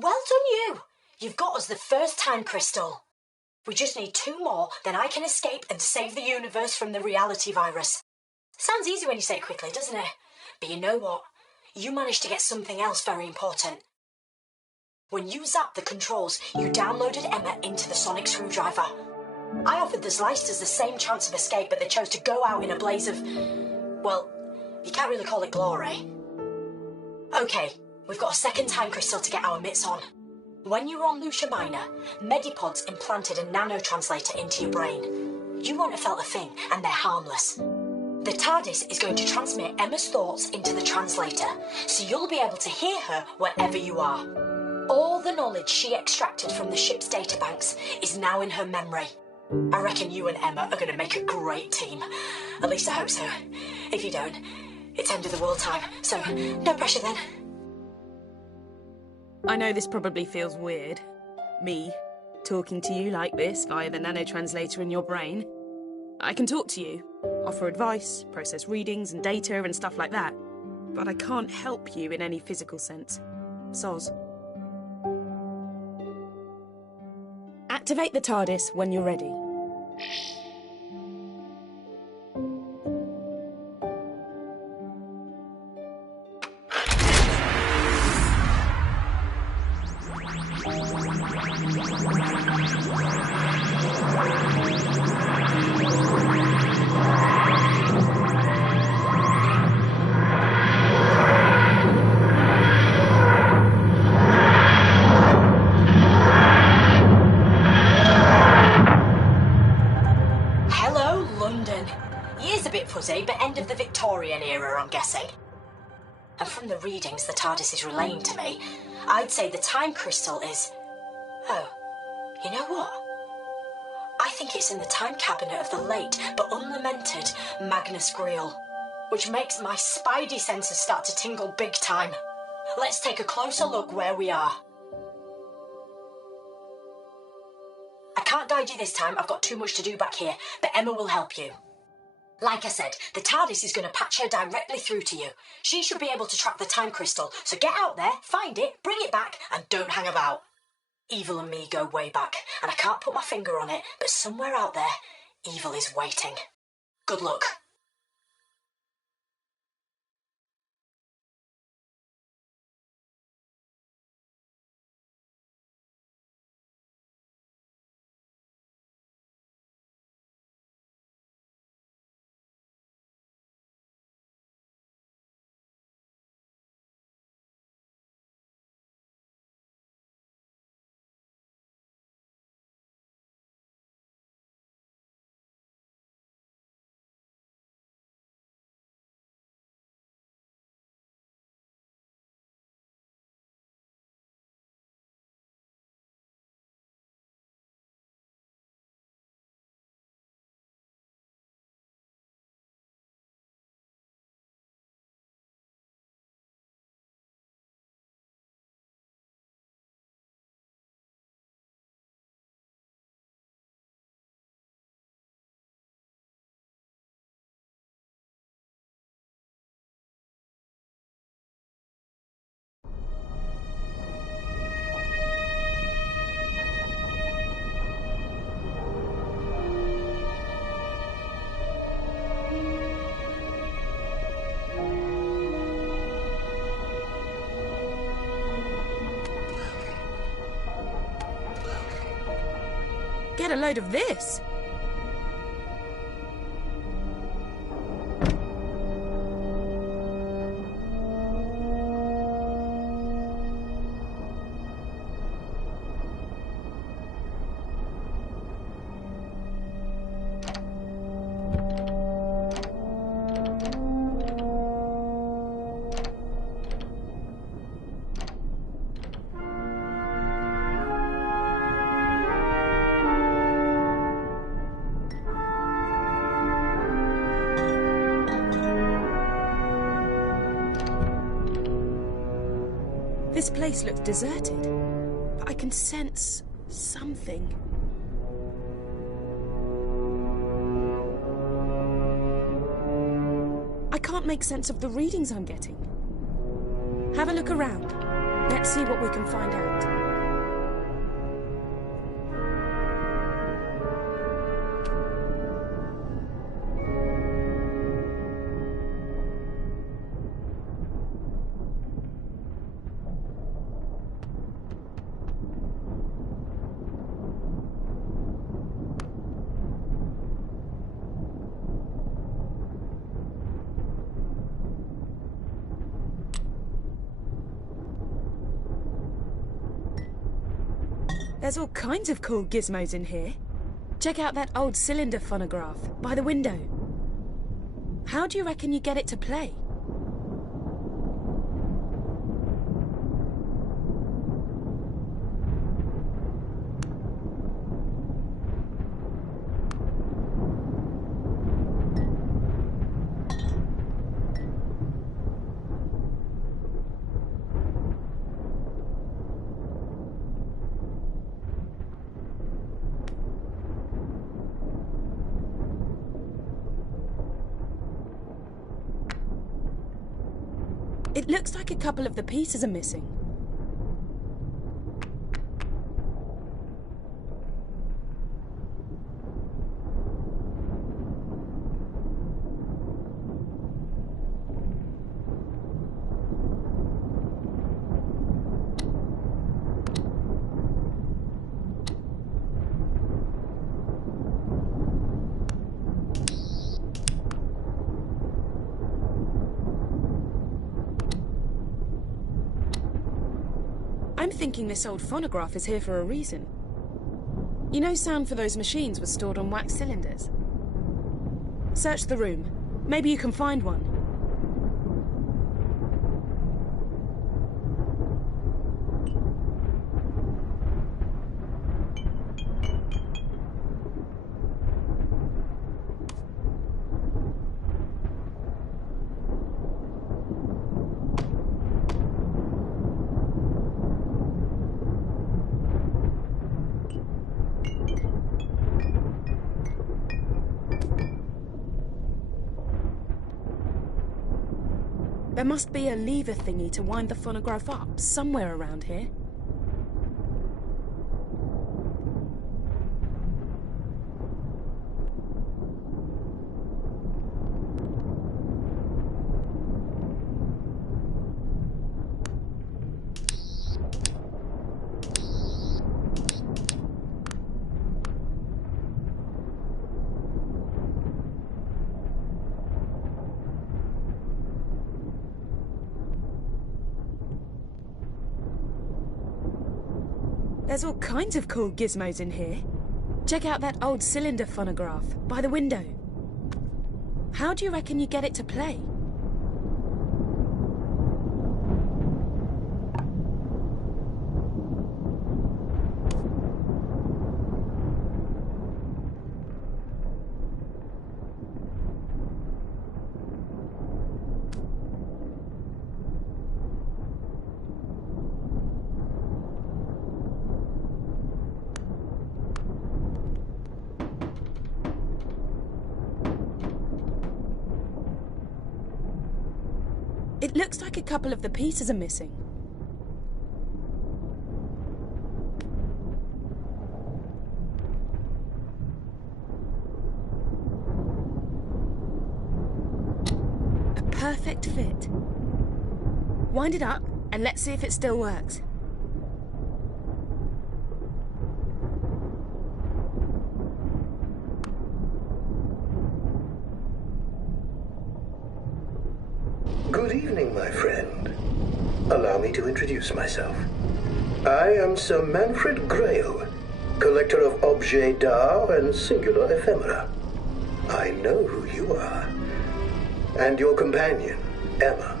Well done you! You've got us the first time crystal. We just need 2 more, then I can escape and save the universe from the reality virus. Sounds easy when you say it quickly, doesn't it? But you know what? You managed to get something else very important. When you zapped the controls, you downloaded Emma into the sonic screwdriver. I offered the Slicers the same chance of escape, but they chose to go out in a blaze of... well, you can't really call it glory. Okay, we've got a second time crystal to get our mitts on. When you were on Lucia Minor, Medipods implanted a nanotranslator into your brain. You won't have felt a thing, and they're harmless. The TARDIS is going to transmit Emma's thoughts into the translator, so you'll be able to hear her wherever you are. All the knowledge she extracted from the ship's databanks is now in her memory. I reckon you and Emma are going to make a great team. At least I hope so. If you don't, it's end of the world time, so no pressure then. I know this probably feels weird. Me, talking to you like this via the nanotranslator in your brain. I can talk to you, offer advice, process readings and data and stuff like that. But I can't help you in any physical sense. Soz. Activate the TARDIS when you're ready. Victorian era, I'm guessing. And from the readings the TARDIS is relaying to me, I'd say the time crystal is... Oh, you know what? I think it's in the time cabinet of the late but unlamented Magnus Greel, which makes my spidey senses start to tingle big time. Let's take a closer look where we are. I can't guide you this time, I've got too much to do back here, but Emma will help you. Like I said, the TARDIS is going to patch her directly through to you. She should be able to track the time crystal, so get out there, find it, bring it back, and don't hang about. Evil and me go way back, and I can't put my finger on it, but somewhere out there, Evil is waiting. Good luck. Get a load of this. This place looks deserted, but I can sense something. I can't make sense of the readings I'm getting. Have a look around. Let's see what we can find out. There's all kinds of cool gizmos in here. Check out that old cylinder phonograph by the window. How do you reckon you get it to play? It looks like a couple of the pieces are missing. I'm thinking this old phonograph is here for a reason. You know, sound for those machines was stored on wax cylinders. Search the room. Maybe you can find one. There must be a lever thingy to wind the phonograph up somewhere around here. There's all kinds of cool gizmos in here. Check out that old cylinder phonograph by the window. How do you reckon you get it to play? It looks like a couple of the pieces are missing. A perfect fit. Wind it up and let's see if it still works. Good evening, my friend. Allow me to introduce myself. I am Sir Manfred Grail, collector of objets d'art and singular ephemera. I know who you are. And your companion, Emma.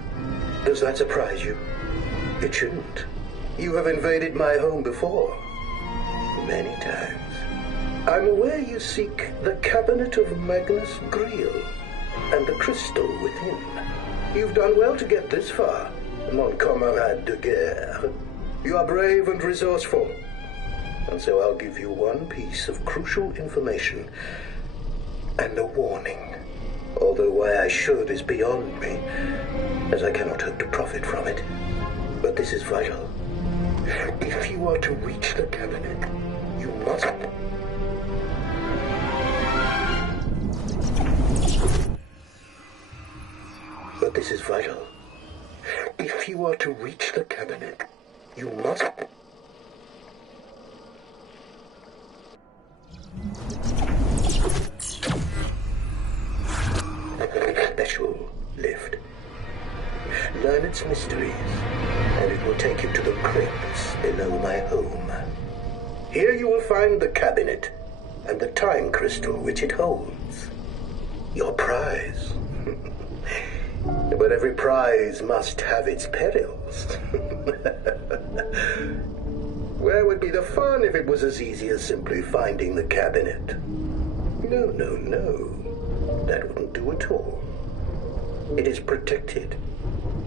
Does that surprise you? It shouldn't. You have invaded my home before. Many times. I'm aware you seek the cabinet of Magnus Greel and the crystal within. You've done well to get this far, mon camarade de guerre. You are brave and resourceful. And so I'll give you one piece of crucial information and a warning. Although why I should is beyond me, as I cannot hope to profit from it. But this is vital. If you are to reach the cabinet, you must... But this is vital. If you are to reach the cabinet, you must... Special lift. Learn its mysteries, and it will take you to the crypts below my home. Here you will find the cabinet, and the time crystal which it holds. Your prize. But every prize must have its perils. Where would be the fun if it was as easy as simply finding the cabinet? No, no, no. That wouldn't do at all. It is protected.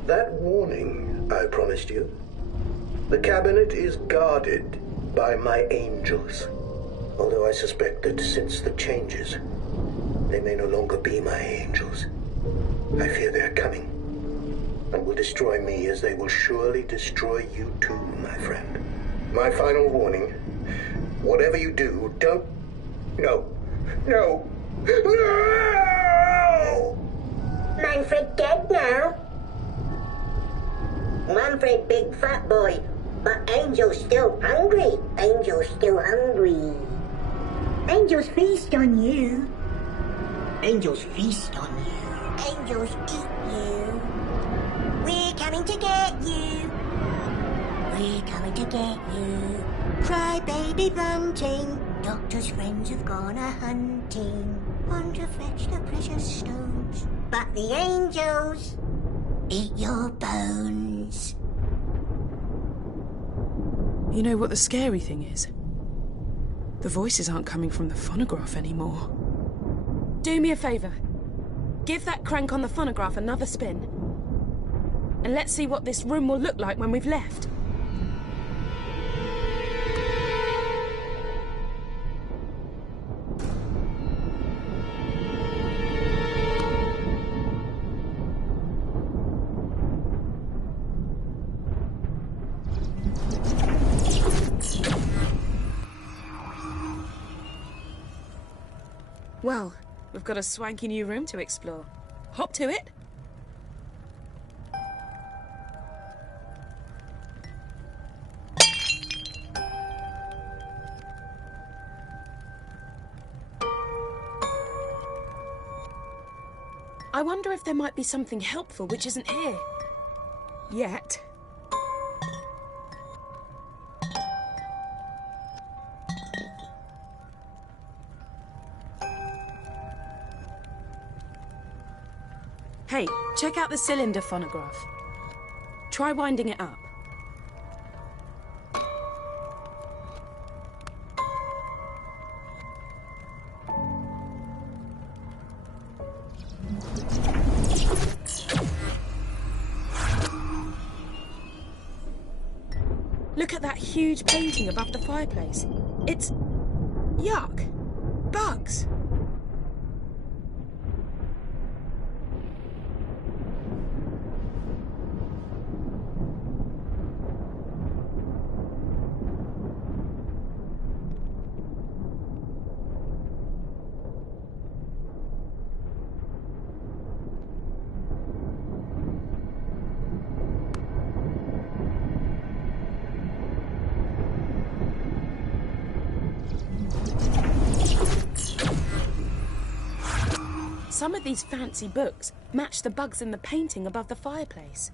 That warning I promised you. The cabinet is guarded by my angels. Although I suspect that since the changes, they may no longer be my angels. I fear they're coming, and will destroy me as they will surely destroy you too, my friend. My final warning, whatever you do, don't... No. No. No! Manfred dead now? Manfred big fat boy, but Angel's still hungry. Angel's still hungry. Angels feast on you. Angels feast on you. Angels eat you. We're coming to get you. We're coming to get you. Cry baby bunting. Doctor's friends have gone a-hunting on to fetch the precious stones. But the angels eat your bones. You know what the scary thing is? The voices aren't coming from the phonograph anymore. Do me a favour. Give that crank on the phonograph another spin. And let's see what this room will look like when we've left. Well, we've got a swanky new room to explore. Hop to it. I wonder if there might be something helpful which isn't here. Yet. Hey, check out the cylinder phonograph. Try winding it up. Look at that huge painting above the fireplace. It's... yuck. Bugs. Some of these fancy books match the bugs in the painting above the fireplace.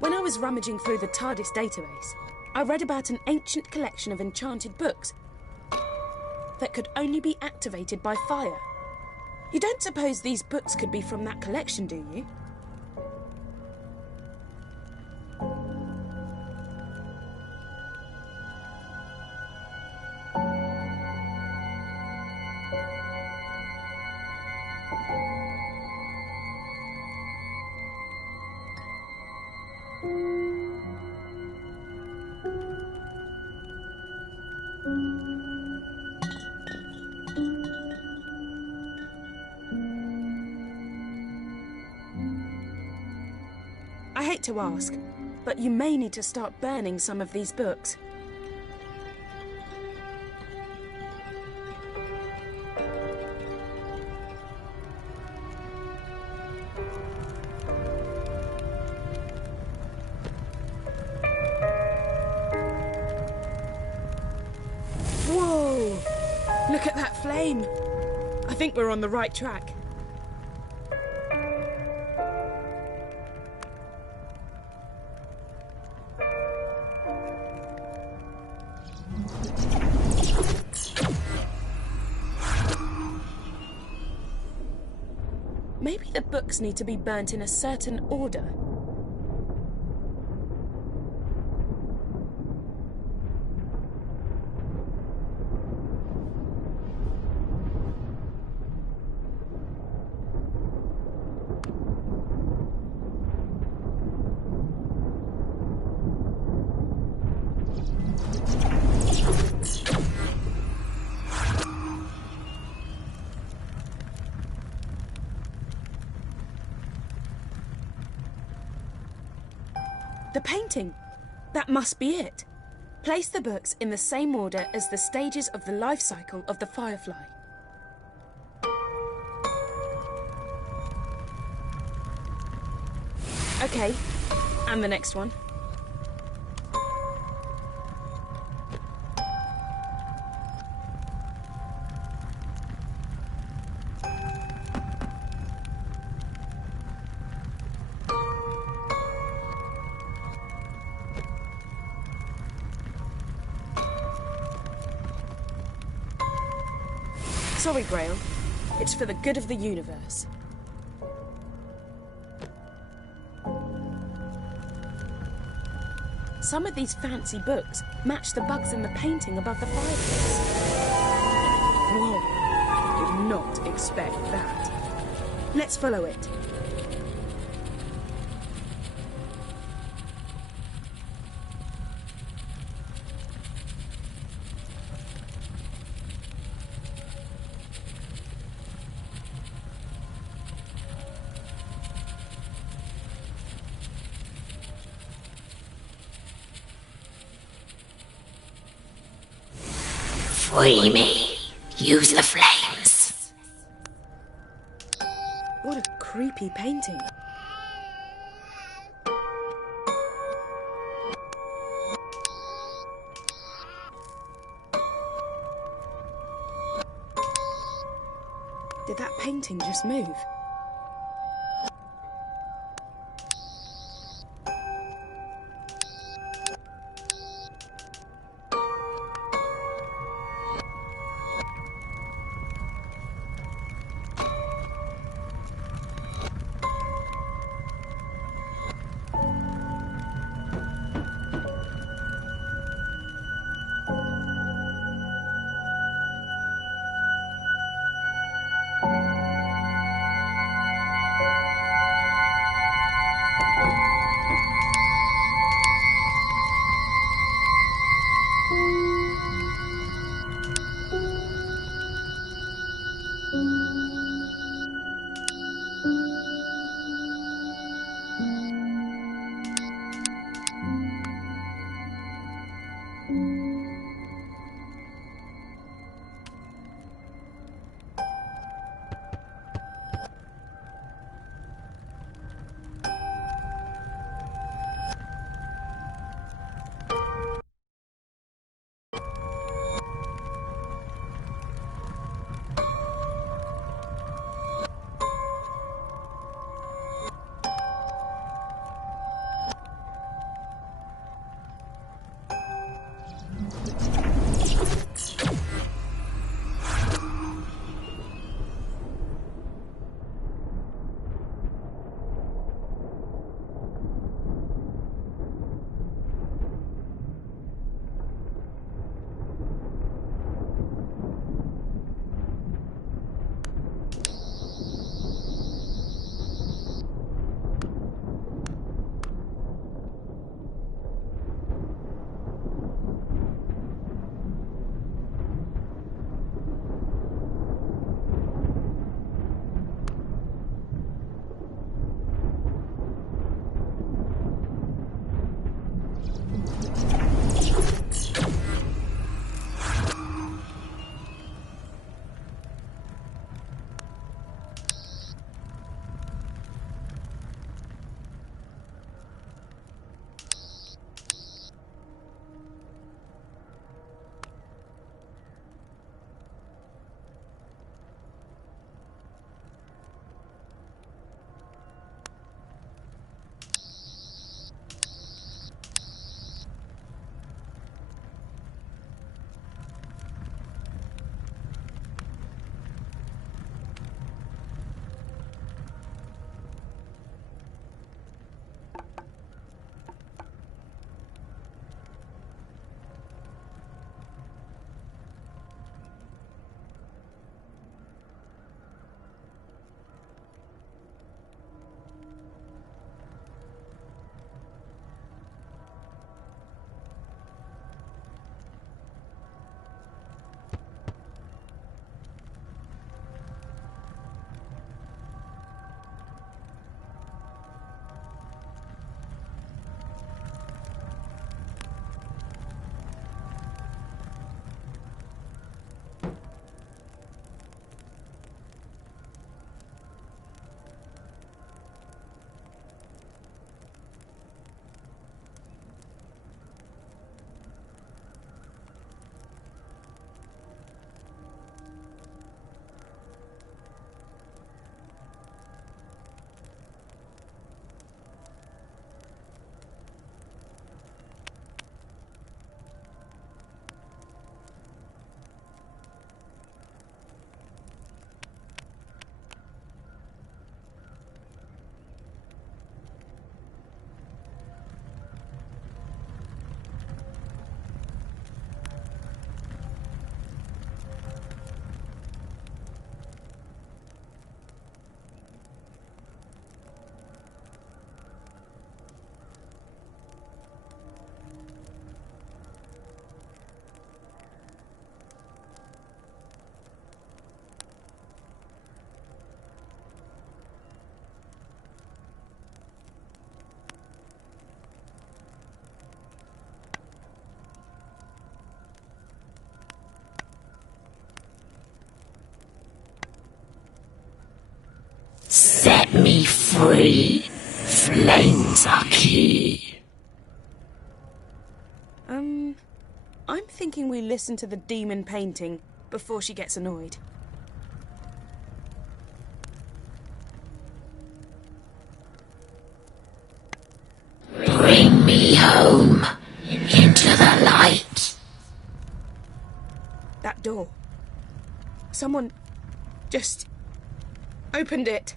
When I was rummaging through the TARDIS database, I read about an ancient collection of enchanted books that could only be activated by fire. You don't suppose these books could be from that collection, do you? I hate to ask, but you may need to start burning some of these books. Whoa! Look at that flame! I think we're on the right track. Maybe the books need to be burnt in a certain order. The painting! That must be it. Place the books in the same order as the stages of the life cycle of the firefly. Okay, and the next one. Sorry, Grail. It's for the good of the universe. Some of these fancy books match the bugs in the painting above the fireplace. Whoa. expect that. Let's follow it. Free me. Use the flames. What a creepy painting. Did that painting just move? free. Flames are key. I'm thinking we listen to the demon painting before she gets annoyed. Bring me home into the light. That door. Someone just opened it.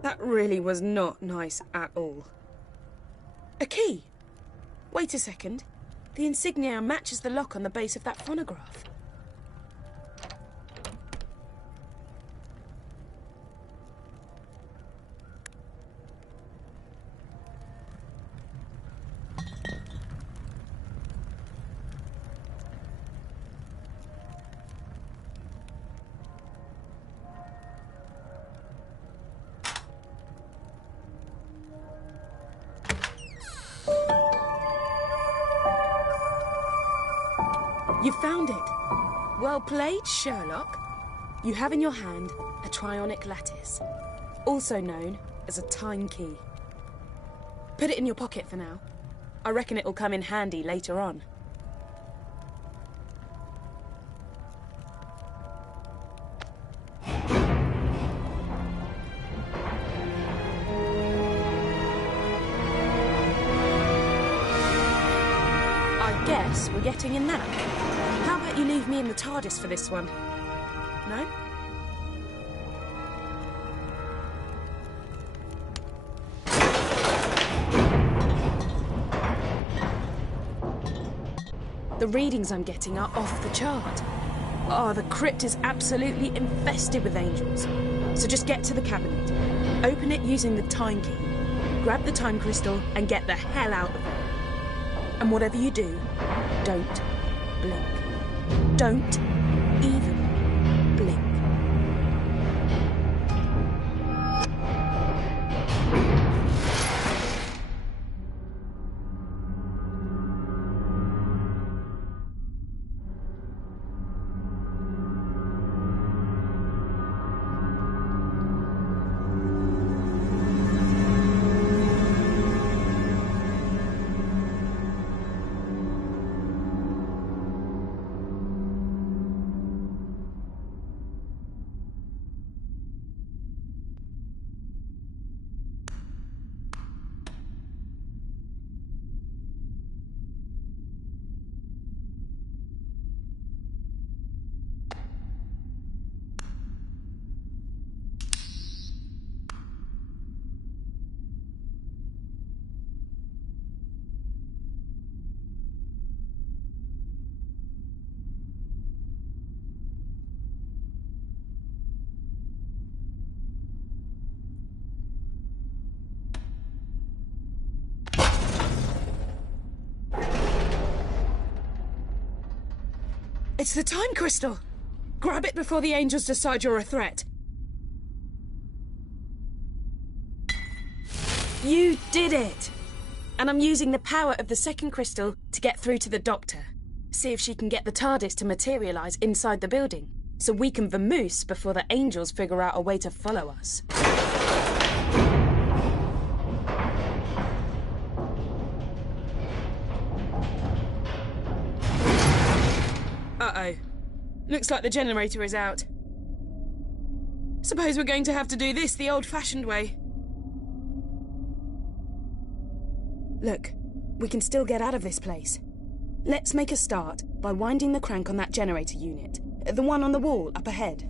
That really was not nice at all. A key! Wait a second. The insignia matches the lock on the base of that phonograph. You found it. Well played, Sherlock. You have in your hand a trionic lattice, also known as a time key. Put it in your pocket for now. I reckon it'll come in handy later on. I guess we're getting in now. How about you leave me in the TARDIS for this one? No? The readings I'm getting are off the chart. Oh, the crypt is absolutely infested with angels. So just get to the cabinet, open it using the time key, grab the time crystal and get the hell out of there. And whatever you do, don't blink. Don't even blink. It's the time crystal! Grab it before the angels decide you're a threat. You did it! And I'm using the power of the second crystal to get through to the Doctor. See if she can get the TARDIS to materialise inside the building, so we can vamoose before the angels figure out a way to follow us. Uh-oh. Looks like the generator is out. Suppose we're going to have to do this the old-fashioned way. Look, we can still get out of this place. Let's make a start by winding the crank on that generator unit. The one on the wall up ahead.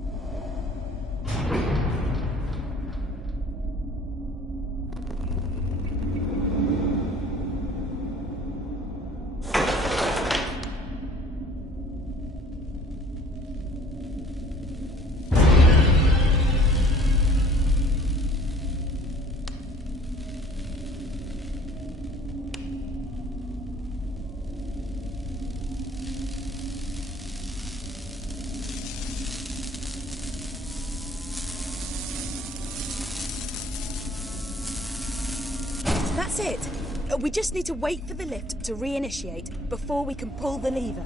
That's it. We just need to wait for the lift to reinitiate before we can pull the lever.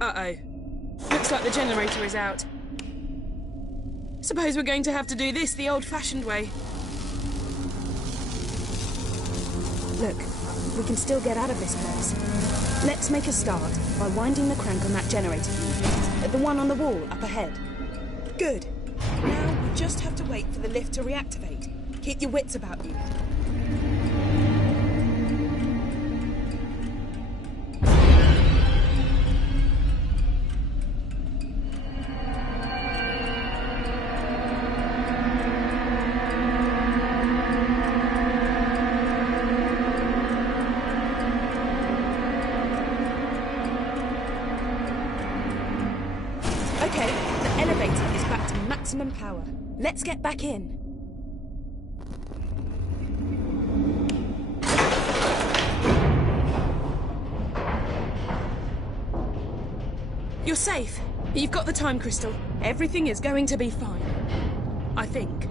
Uh-oh. Looks like the generator is out. Suppose we're going to have to do this the old-fashioned way. Look, we can still get out of this place. Let's make a start by winding the crank on that generator unit, the one on the wall up ahead. Good. Now we just have to wait for the lift to reactivate. Keep your wits about you. Power. Let's get back in. You're safe. You've got the time crystal. Everything is going to be fine. I think.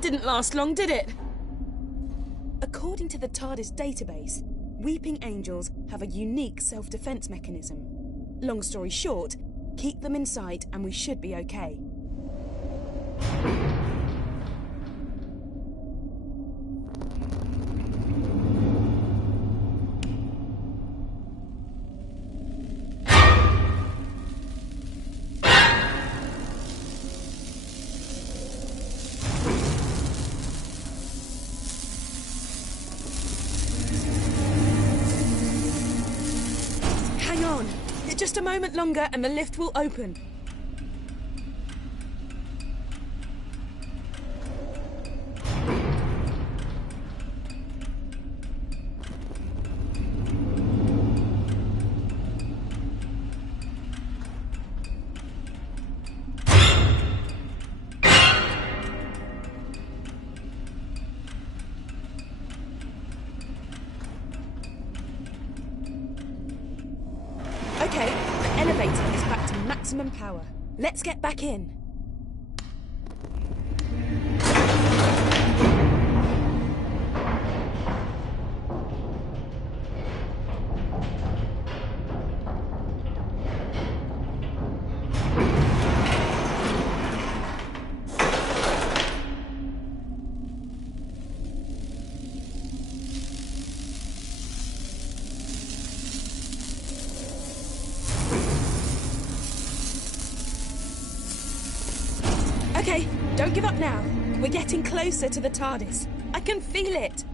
Didn't last long, did it? According to the TARDIS database, weeping angels have a unique self-defense mechanism. Long story short, keep them in sight and we should be okay. Just a moment longer and the lift will open. Okay, the elevator is back to maximum power. Let's get back in. Okay, don't give up now. We're getting closer to the TARDIS. I can feel it.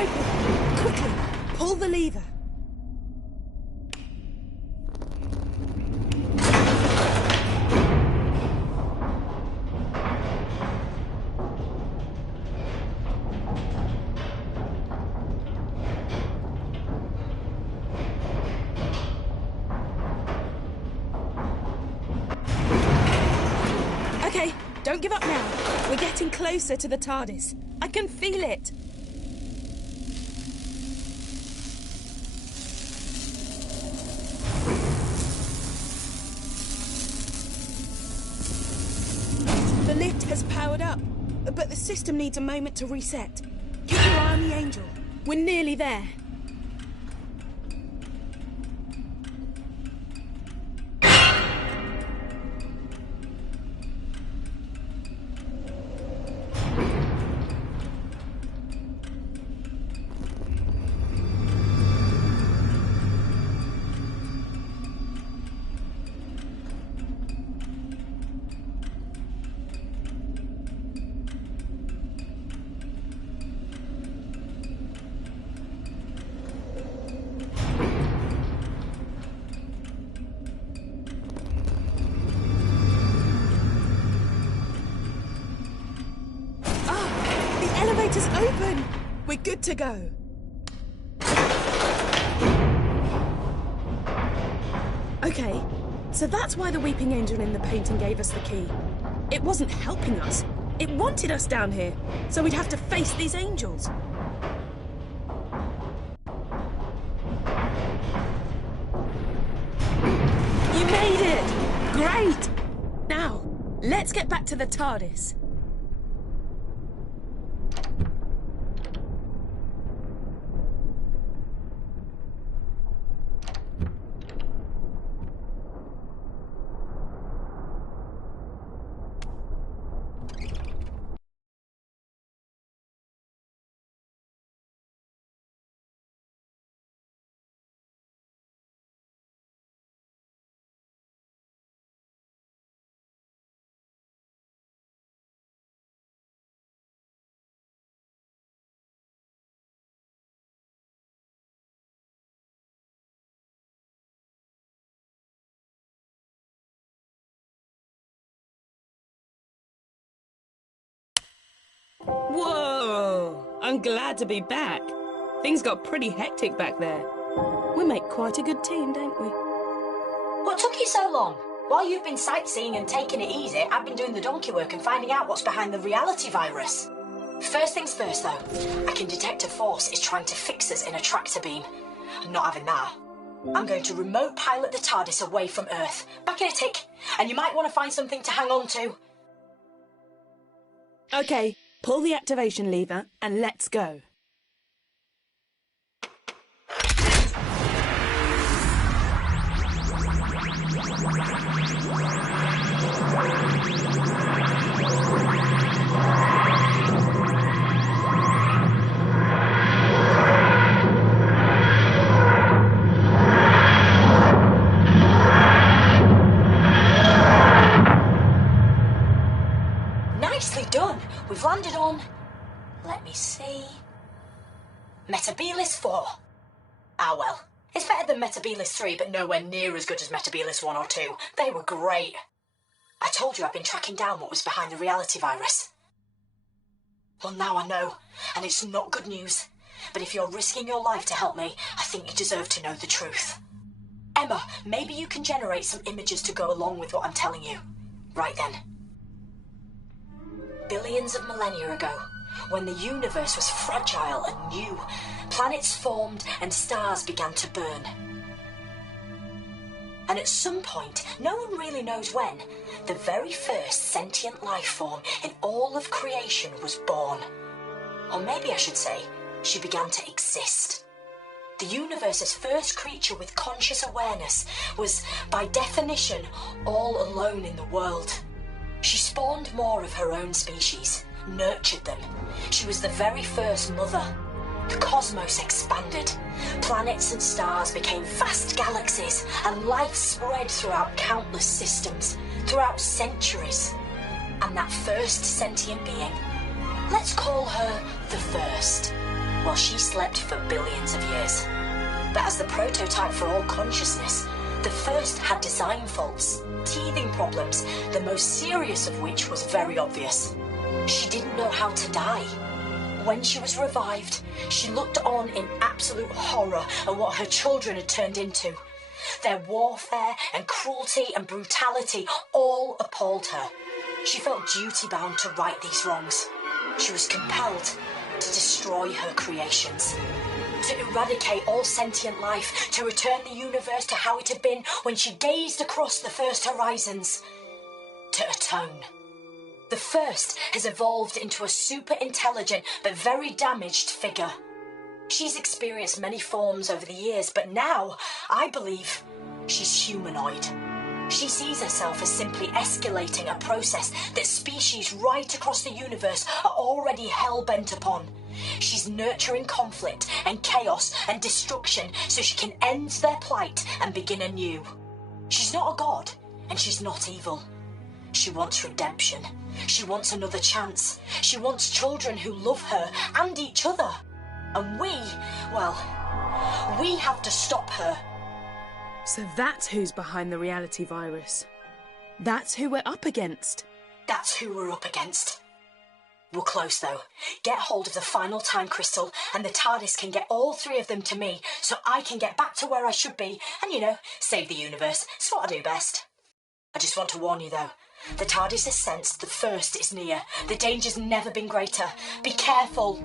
open. Quickly, pull the lever. Okay, don't give up now. We're getting closer to the TARDIS. I can feel it. The lift has powered up, but the system needs a moment to reset. Keep your eye on the Angel. We're nearly there. Elevator's open! We're good to go. Okay, so that's why the Weeping Angel in the painting gave us the key. It wasn't helping us. It wanted us down here, so we'd have to face these angels. You made it! Great! Now, let's get back to the TARDIS. Whoa! I'm glad to be back. Things got pretty hectic back there. We make quite a good team, don't we? What took you so long? While you've been sightseeing and taking it easy, I've been doing the donkey work and finding out what's behind the reality virus. First things first, though. I can detect a force is trying to fix us in a tractor beam. I'm not having that. I'm going to remote pilot the TARDIS away from Earth. Back in a tick. And you might want to find something to hang on to. Okay, pull the activation lever and let's go. Nicely done. We've landed on, let me see, Metabilis 4. Ah well, it's better than Metabilis 3, but nowhere near as good as Metabilis 1 or 2. They were great. I told you I've been tracking down what was behind the reality virus. Well, now I know, and it's not good news. But if you're risking your life to help me, I think you deserve to know the truth. Emma, maybe you can generate some images to go along with what I'm telling you. Right then. Billions of millennia ago, when the universe was fragile and new, planets formed and stars began to burn. And at some point, no one really knows when, the very first sentient life form in all of creation was born. Or maybe I should say, she began to exist. The universe's first creature with conscious awareness was, by definition, all alone in the world. She spawned more of her own species, nurtured them. She was the very first mother. The cosmos expanded. Planets and stars became vast galaxies, and life spread throughout countless systems, throughout centuries. And that first sentient being, let's call her the First. while she slept for billions of years. But as the prototype for all consciousness, the first had design faults, teething problems, the most serious of which was very obvious. She didn't know how to die. When she was revived, she looked on in absolute horror at what her children had turned into. Their warfare and cruelty and brutality all appalled her. She felt duty-bound to right these wrongs. She was compelled to destroy her creations, to eradicate all sentient life, to return the universe to how it had been when she gazed across the first horizons, to atone. The first has evolved into a super-intelligent but very damaged figure. She's experienced many forms over the years, but now, I believe, she's humanoid. She sees herself as simply escalating a process that species right across the universe are already hell-bent upon. She's nurturing conflict and chaos and destruction so she can end their plight and begin anew. She's not a god, and she's not evil. She wants redemption. She wants another chance. She wants children who love her and each other. And we have to stop her. So that's who's behind the reality virus. That's who we're up against. That's who we're up against. We're close, though. Get hold of the final time crystal, and the TARDIS can get all three of them to me, so I can get back to where I should be and, save the universe. It's what I do best. I just want to warn you, though. The TARDIS has sensed the first is near. The danger's never been greater. Be careful.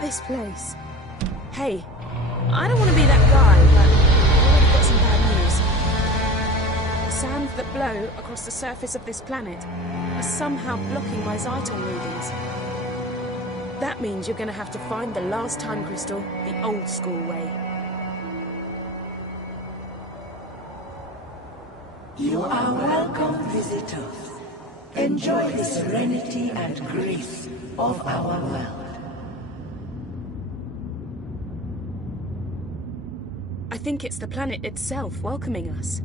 This place. Hey, I don't want to be that guy, but I've already got some bad news. The sands that blow across the surface of this planet are somehow blocking my Zyton readings. That means you're going to have to find the last time crystal the old school way. You are welcome, visitors. Enjoy the serenity and grace of our world. I think it's the planet itself welcoming us.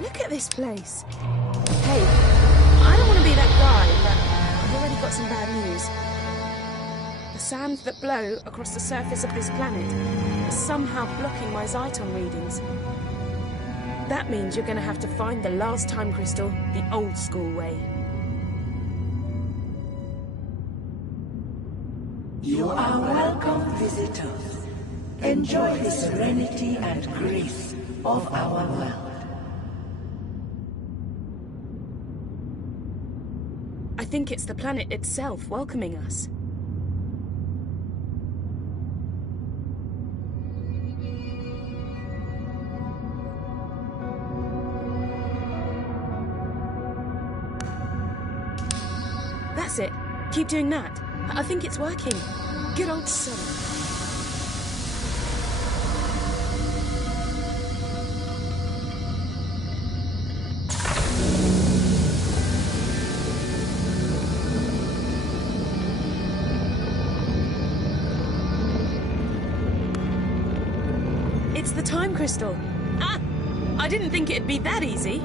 Look at this place. Hey, I don't want to be that guy, but I've already got some bad news. The sand that blow across the surface of this planet is somehow blocking my Zyton readings. That means you're going to have to find the last time crystal the old school way. You are welcome, visitors. Enjoy the serenity and grace of our world. I think it's the planet itself welcoming us. That's it. Keep doing that. I think it's working. Good old son. It's the time crystal. Ah! I didn't think it'd be that easy.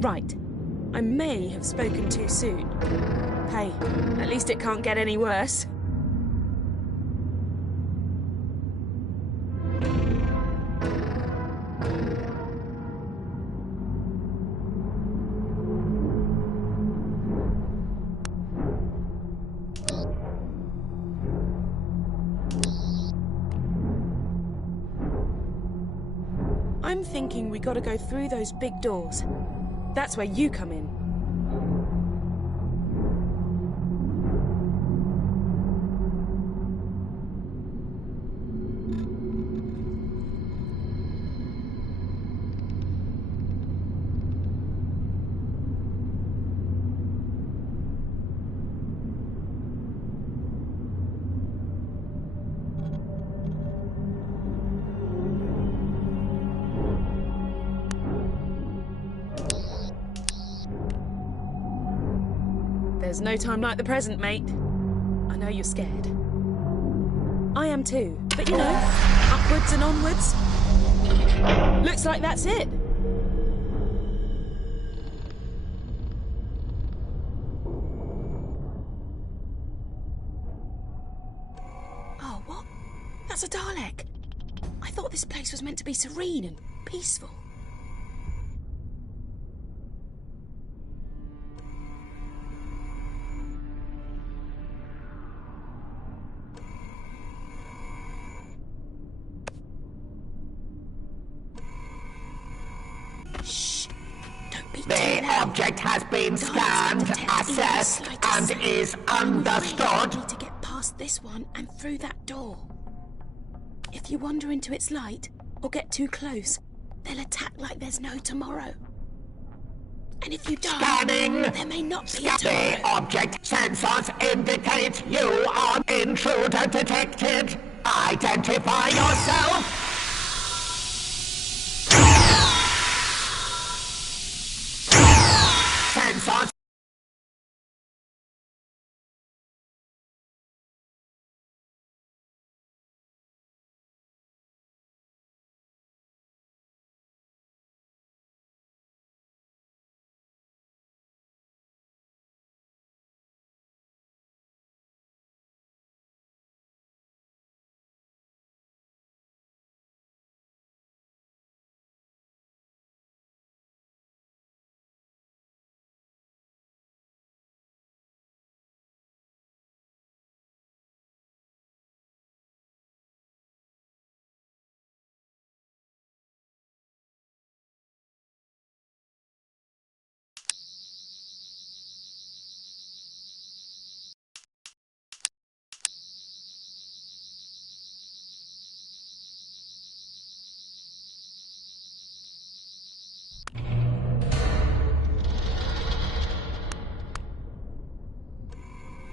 Right. I may have spoken too soon. Hey, at least it can't get any worse. I'm thinking we gotta go through those big doors. That's where you come in. There's no time like the present, mate. I know you're scared. I am too. But you know, upwards and onwards. Looks like that's it. Oh, what? That's a Dalek. I thought this place was meant to be serene and peaceful. Shh. Don't be too The loud. object has been Daleks scanned, can detect even the assessed, slightest and sound. is And we really understood. need to get past this one and through that door. If you wander into its light or get too close, they'll attack like there's no tomorrow. And if you die, Scanning. there may not be a The tomorrow. object sensors indicate you are intruder detected. Identify yourself. Sensors.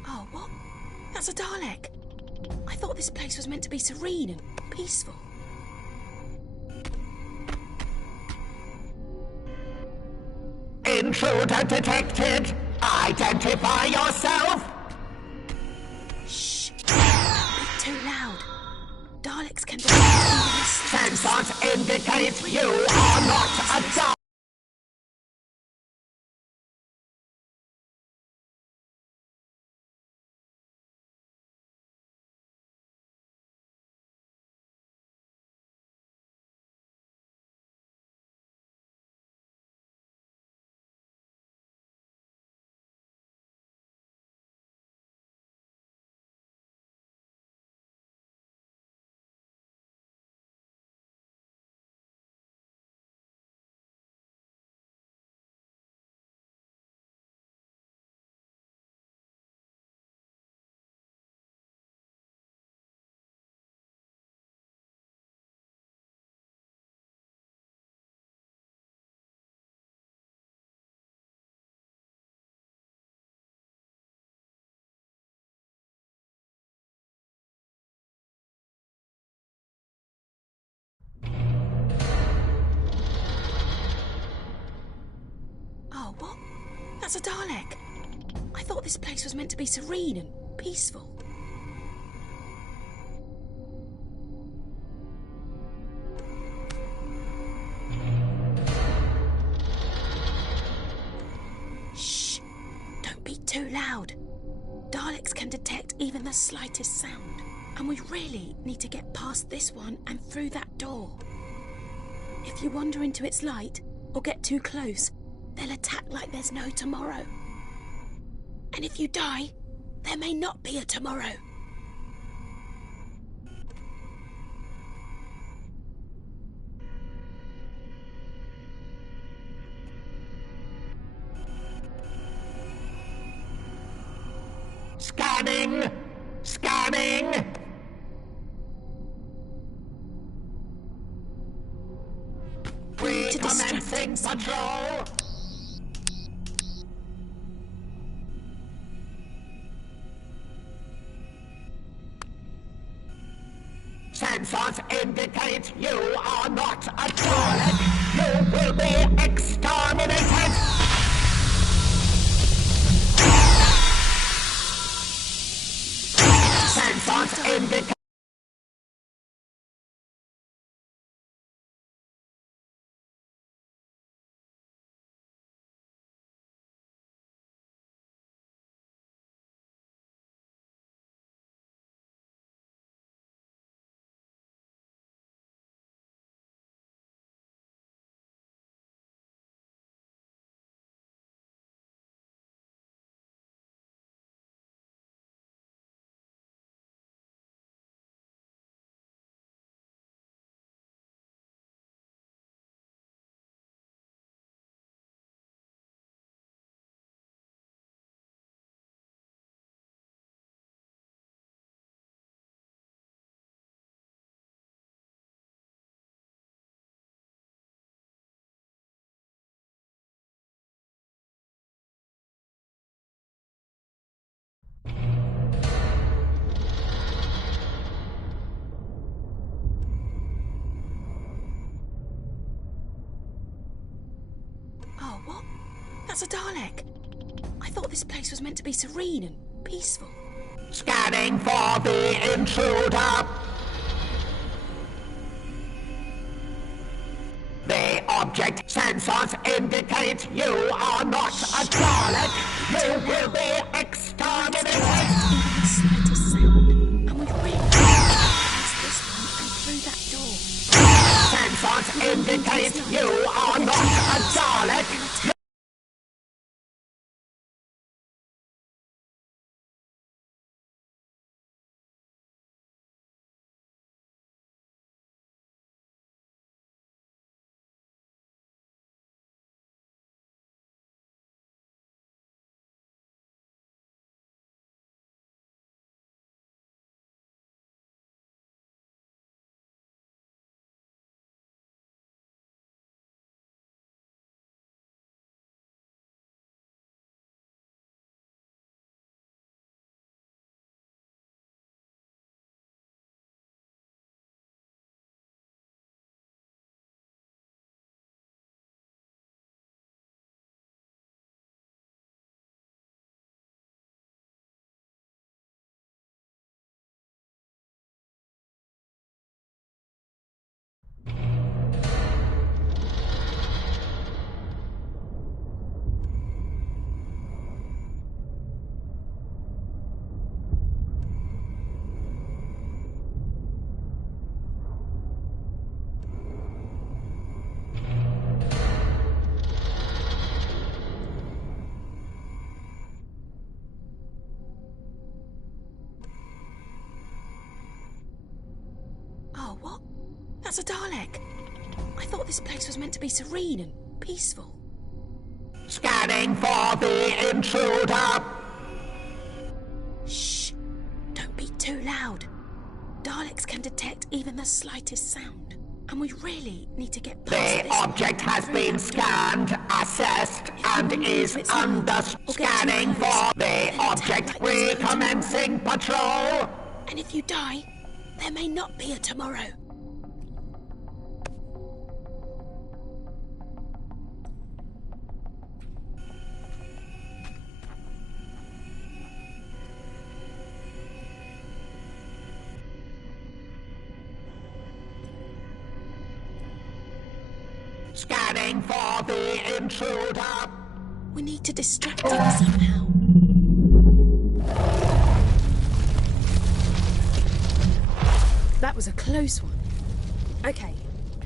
Oh, what? That's a Dalek. I thought this place was meant to be serene and peaceful. Intruder detected. Identify yourself. Shh. Don't be too loud. Daleks can detect even the slightest Sensors indicate you are not a Dalek. Oh, what? That's a Dalek. I thought this place was meant to be serene and peaceful. Shh. Don't be too loud. Daleks can detect even the slightest sound. And we really need to get past this one and through that door. If you wander into its light or get too close, they'll attack like there's no tomorrow. And if you die, there may not be a tomorrow. Scanning. Scanning. To distract Recommencing him somehow. patrol. Sensors indicate you are not a Dalek. You will be exterminated. Sensors indicate That's a Dalek. I thought this place was meant to be serene and peaceful. Scanning for the intruder. The object sensors indicate you are not a Dalek. You will be exterminated. Even the slightest sound, and we really past this one and through that door. Sensors indicate you are not a Dalek. Oh, what? That's a Dalek. I thought this place was meant to be serene and peaceful. Scanning for the intruder. Shh! Don't be too loud. Daleks can detect even the slightest sound. And we really need to get past The this. object has been scanned, assessed, and is under scanning for the object recommencing patrol. And if you die, there may not be a tomorrow. Scanning for the intruder. We need to distract him somehow. That was a close one. Okay,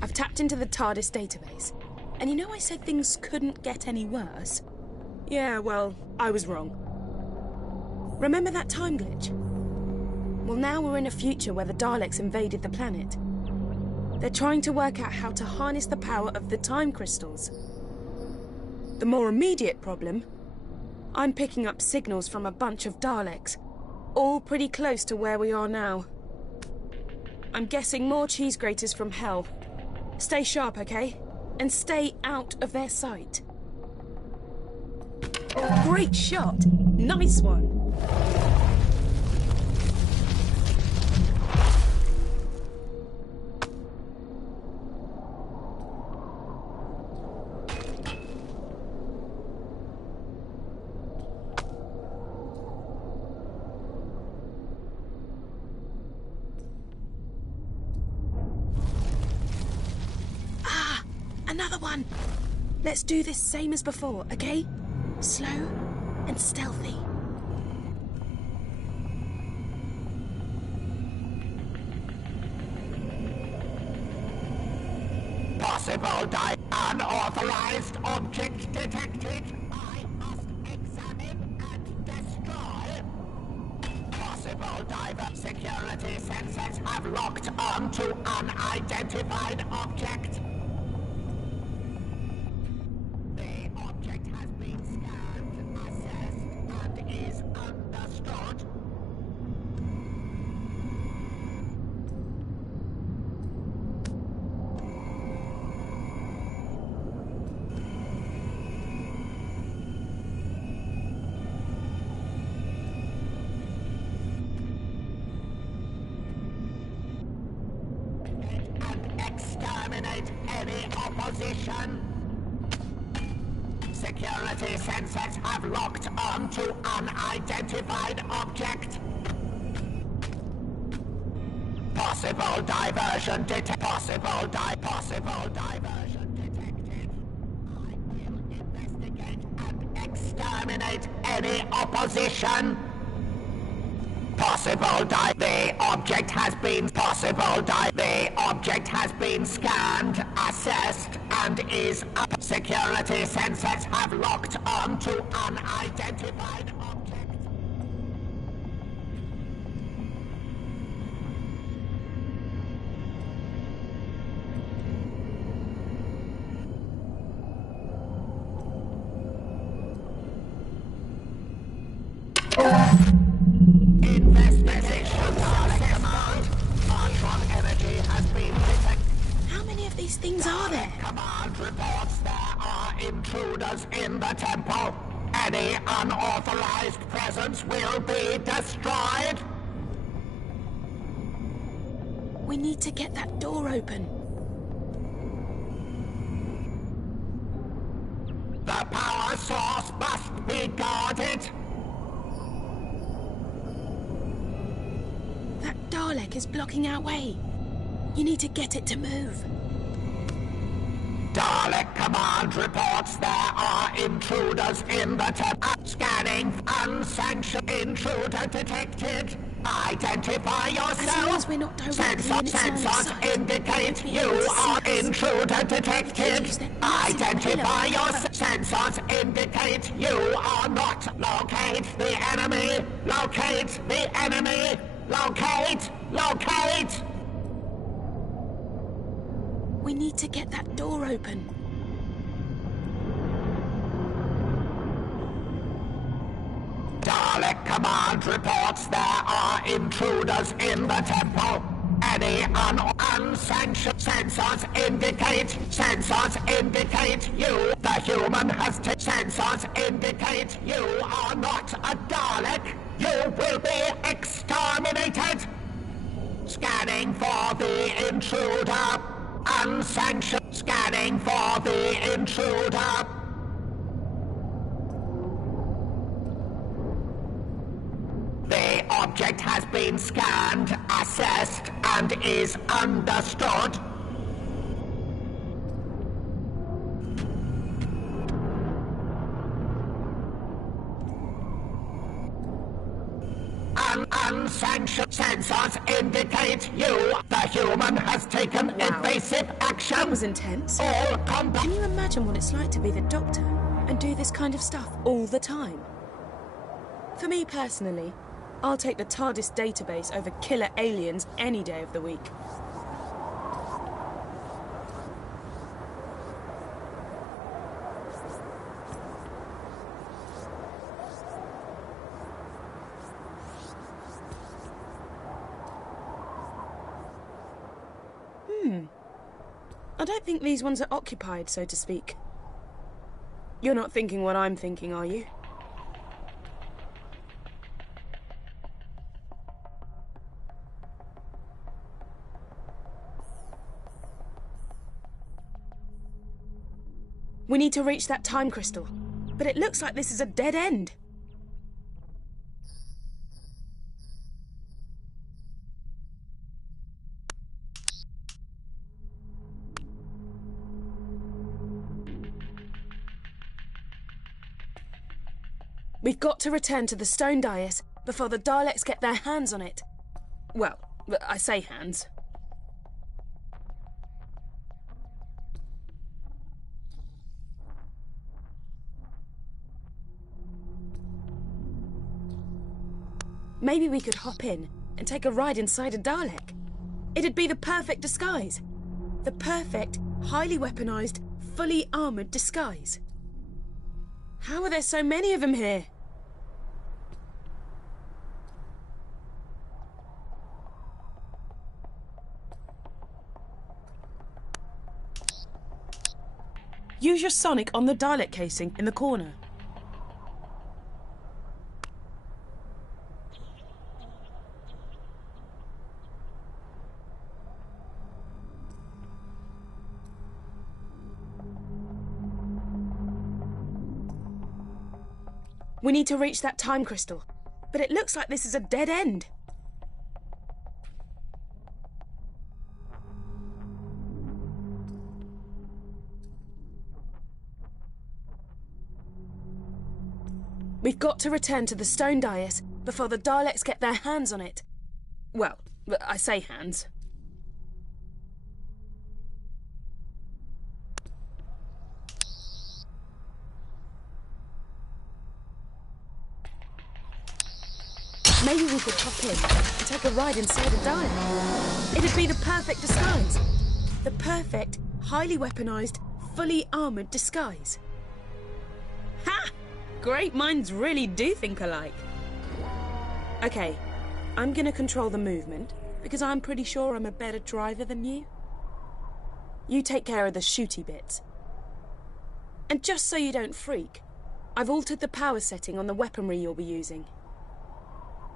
I've tapped into the TARDIS database. And you know I said things couldn't get any worse? Yeah, well, I was wrong. Remember that time glitch? Well, now we're in a future where the Daleks invaded the planet. They're trying to work out how to harness the power of the time crystals. The more immediate problem, I'm picking up signals from a bunch of Daleks, all pretty close to where we are now. I'm guessing more cheese graters from hell. Stay sharp, okay? And stay out of their sight. Oh, great shot! Nice one! Another one! Let's do this same as before, okay? Slow and stealthy. Possible unauthorized object detected. I must examine and destroy. Possible diver security sensors have locked onto unidentified object. Has been scanned, assessed, and is understood. And exterminate any opposition. Security sensors have locked onto unidentified object. Possible diversion detected. Possible diversion detected. I will investigate and exterminate any opposition. The object has been The object has been scanned, assessed, and is up. Security sensors have locked onto unidentified object. How many of these things are there? Command reports there are intruders in the temple. Any unauthorized presence will be destroyed. We need to get that door open. The power source must be guarded. That Dalek is blocking our way. You need to get it to move. Dalek Command reports there are intruders in the temple. Scanning. Unsanctioned intruder detected. Identify yourself. As long as we're not directly in its line of Sensors sight, indicate we'll be you able to see are us. intruder detected. Use that massive Identify pillar. yourself. Sensors indicate you are not. Locate the enemy. Locate the enemy. Locate. We need to get that door open. Dalek Command reports there are intruders in the temple. Any unsanctioned sensors indicate you. The human has sensors indicate you are not a Dalek. You will be exterminated. Scanning for the intruder. Unsanctioned. Scanning for the intruder. The object has been scanned, assessed, and is understood. Unsanctioned sensors indicate you. The human has taken evasive action. That was intense. All Can you imagine what it's like to be the Doctor and do this kind of stuff all the time? For me personally, I'll take the TARDIS database over killer aliens any day of the week. I don't think these ones are occupied, so to speak. You're not thinking what I'm thinking, are you? We need to reach that time crystal, but it looks like this is a dead end. We've got to return to the stone dais before the Daleks get their hands on it. Well, I say hands. Maybe we could hop in and take a ride inside a Dalek. It'd be the perfect disguise. The perfect, highly weaponized, fully armored disguise. How are there so many of them here? Use your sonic on the Dalek casing in the corner. We need to reach that time crystal. But it looks like this is a dead end. We've got to return to the stone dais before the Daleks get their hands on it. Well, I say hands. Maybe we could hop in and take a ride inside a Dalek. It'd be the perfect disguise. The perfect, highly weaponized, fully armored disguise. Ha! Great minds really do think alike. Okay, I'm gonna control the movement because I'm pretty sure I'm a better driver than you. You take care of the shooty bits. And just so you don't freak, I've altered the power setting on the weaponry you'll be using.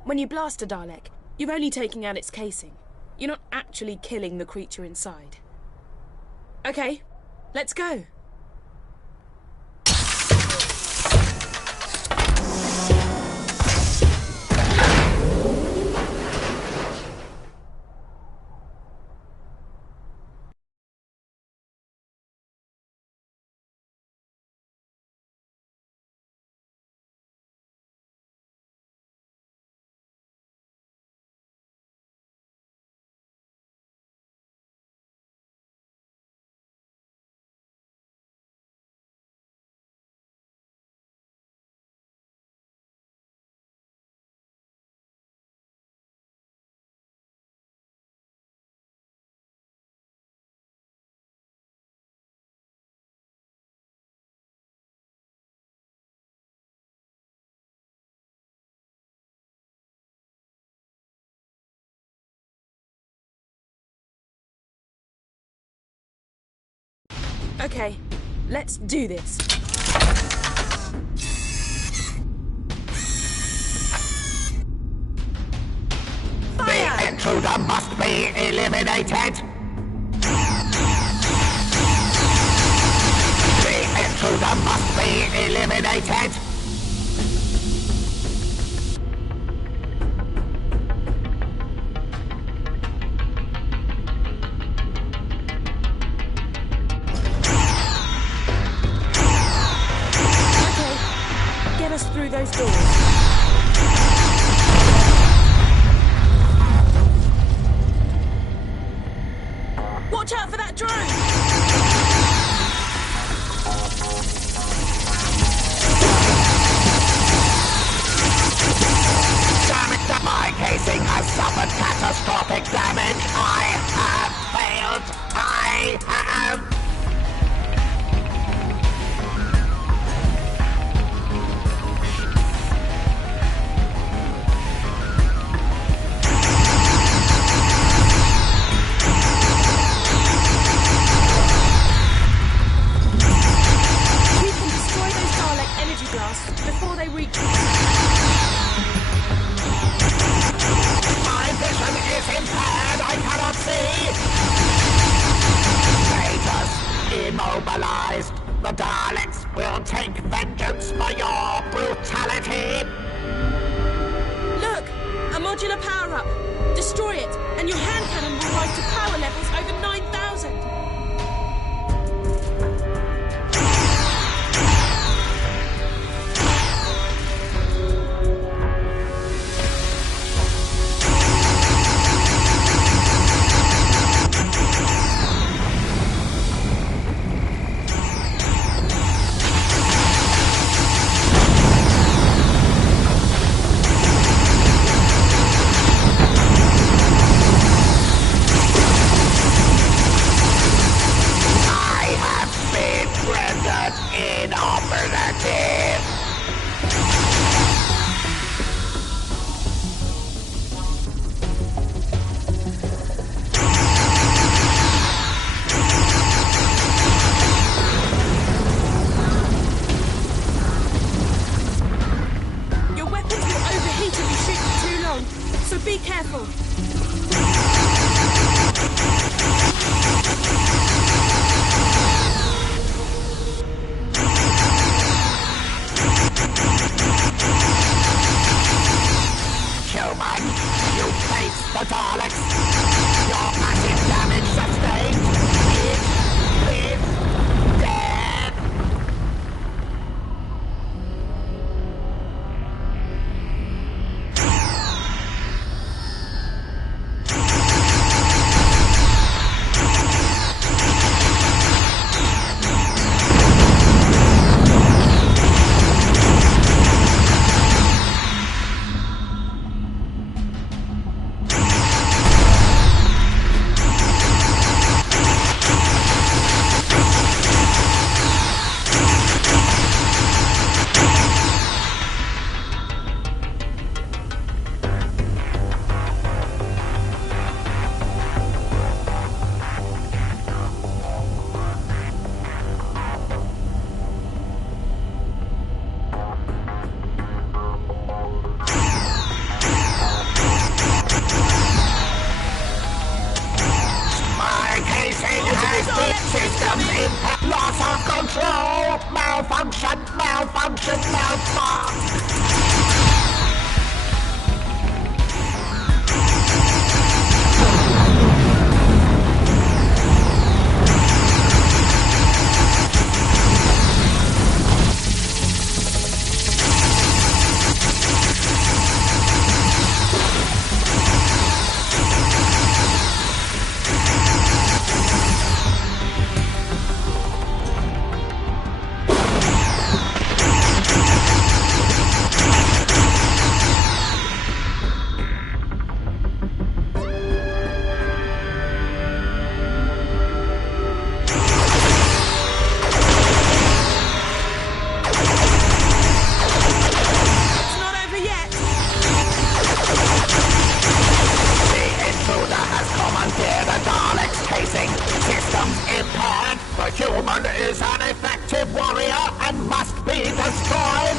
When you blast a Dalek, you're only taking out its casing. You're not actually killing the creature inside. Okay, let's go. Okay, let's do this. Fire! The intruder must be eliminated! The intruder must be eliminated! Get us through those doors. Watch out for that drone! Damn it! My casing has suffered catastrophic damage! I have failed! I have... before they reach us. My vision is impaired. I cannot see. Status immobilized. The Daleks will take vengeance for your brutality. Look, a modular power-up. Destroy it, and your hand cannon will rise to power levels over 9,000. Defective systems impact, loss of control, malfunction, malfunction. Human is an effective warrior and must be destroyed.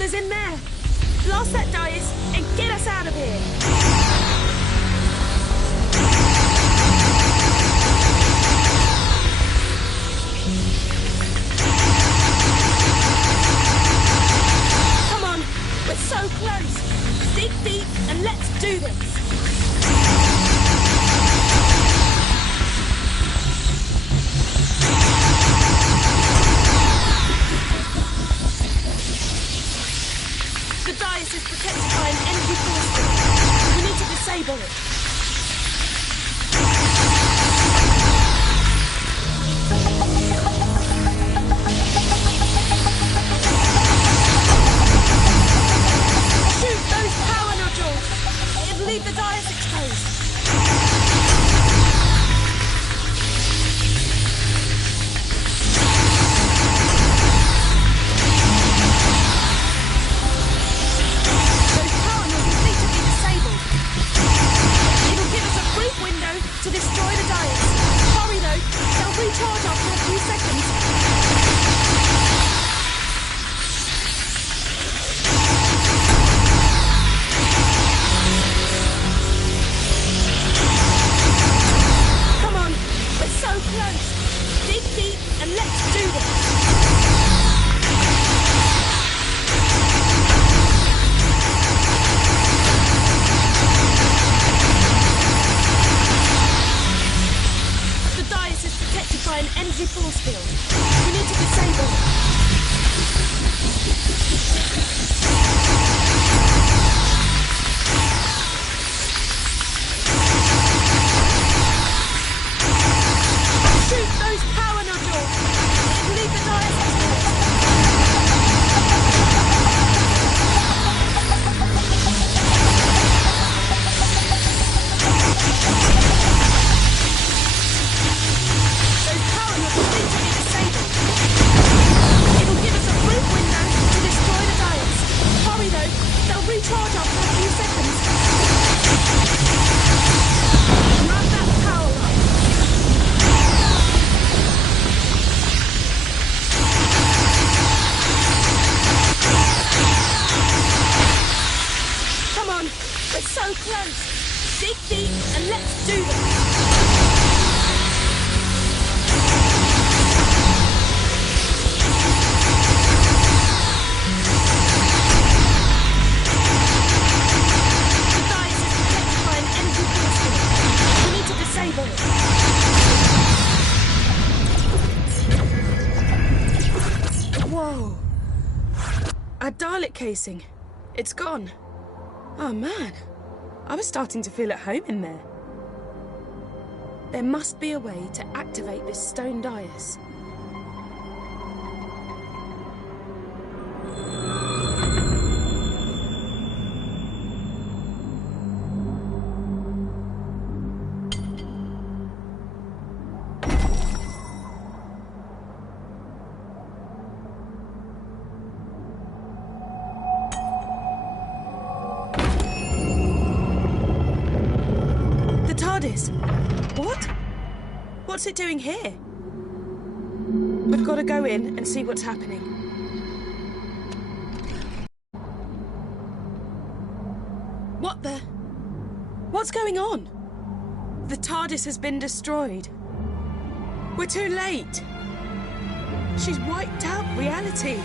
Is in there. Blast that dice and get us out of here. Come on, we're so close. Dig deep and let's do this. The dais is protected by an energy force field. We need to disable it. Shoot those power nodules. It'll leave the dais exposed. Let's do this! The Dice is electrifying energy crystal. We need to disable it. Whoa. A Dalek casing. It's gone. Oh man. I was starting to feel at home in there. There must be a way to activate this stone dais. What? What's it doing here? We've got to go in and see what's happening. What the? What's going on? The TARDIS has been destroyed. We're too late. She's wiped out reality.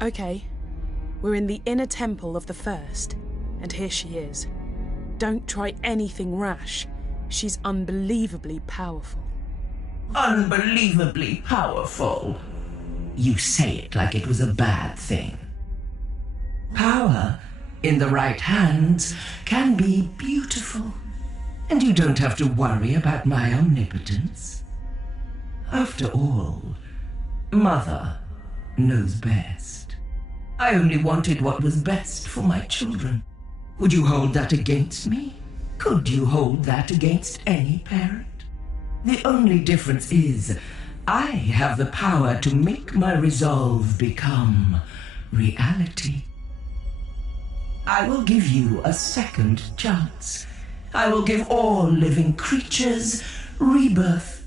Okay, we're in the inner temple of the First, and here she is. Don't try anything rash. She's unbelievably powerful. Unbelievably powerful? You say it like it was a bad thing. Power, in the right hands, can be beautiful. And you don't have to worry about my omnipotence. After all, Mother knows best. I only wanted what was best for my children. Would you hold that against me? Could you hold that against any parent? The only difference is, I have the power to make my resolve become reality. I will give you a second chance. I will give all living creatures rebirth.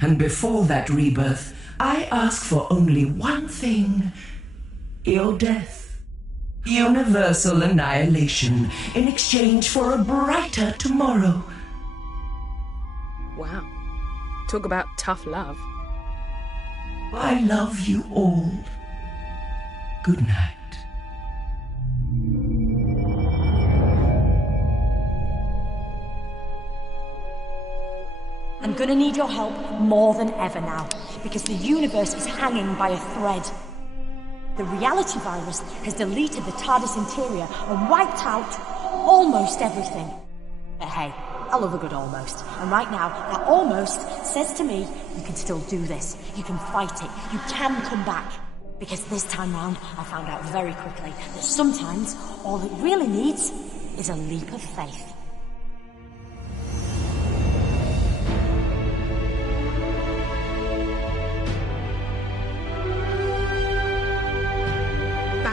And before that rebirth, I ask for only one thing: your death. Universal annihilation in exchange for a brighter tomorrow. Wow. Talk about tough love. I love you all. Good night. I'm gonna need your help more than ever now, because the universe is hanging by a thread. The reality virus has deleted the TARDIS interior and wiped out almost everything. But hey, I love a good almost. And right now, that almost says to me, you can still do this. You can fight it. You can come back. Because this time round, I found out very quickly that sometimes all it really needs is a leap of faith.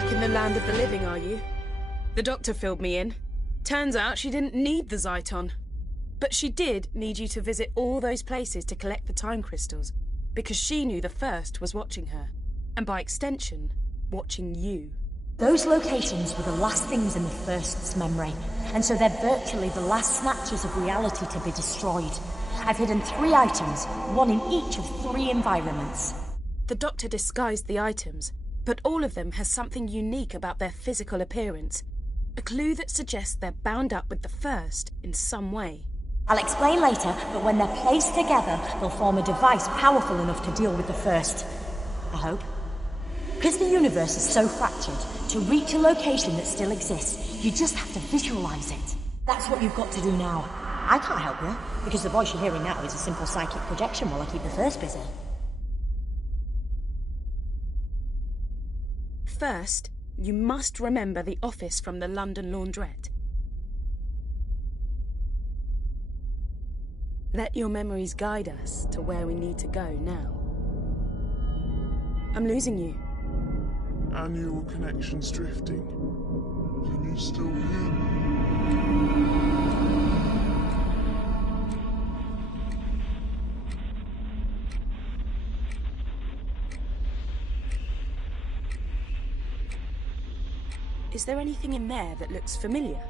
In the land of the living, are you? The doctor filled me in. Turns out she didn't need the Zyton. But she did need you to visit all those places to collect the time crystals, because she knew the First was watching her, and by extension, watching you. Those locations were the last things in the First's memory, and so they're virtually the last snatches of reality to be destroyed. I've hidden 3 items, one in each of 3 environments. The doctor disguised the items, but all of them has something unique about their physical appearance. A clue that suggests they're bound up with the First in some way. I'll explain later, but when they're placed together, they'll form a device powerful enough to deal with the First. I hope. Because the universe is so fractured, to reach a location that still exists, you just have to visualize it. That's what you've got to do now. I can't help you, because the voice you're hearing now is a simple psychic projection while I keep the first busy. First, you must remember the office from the London laundrette. Let your memories guide us to where we need to go now. I'm losing you. Our neural connection's drifting. Can you still hear me? Is there anything in there that looks familiar?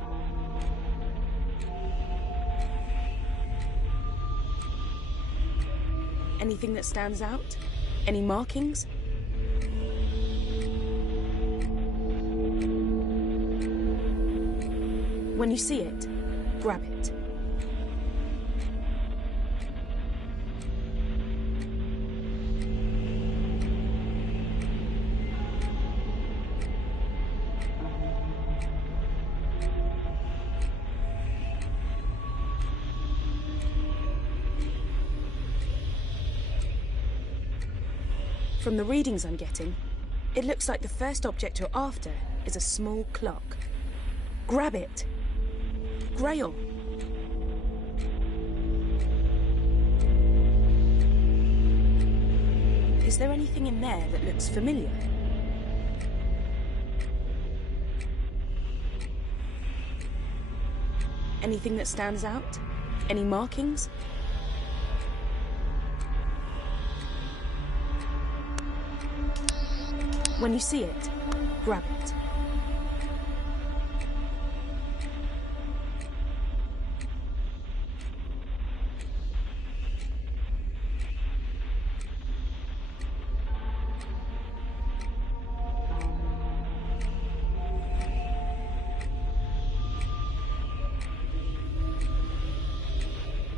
Anything that stands out? Any markings? When you see it, grab it. From the readings I'm getting, it looks like the first object you're after is a small clock. Grab it. Grail. Is there anything in there that looks familiar? Anything that stands out? Any markings? When you see it, grab it.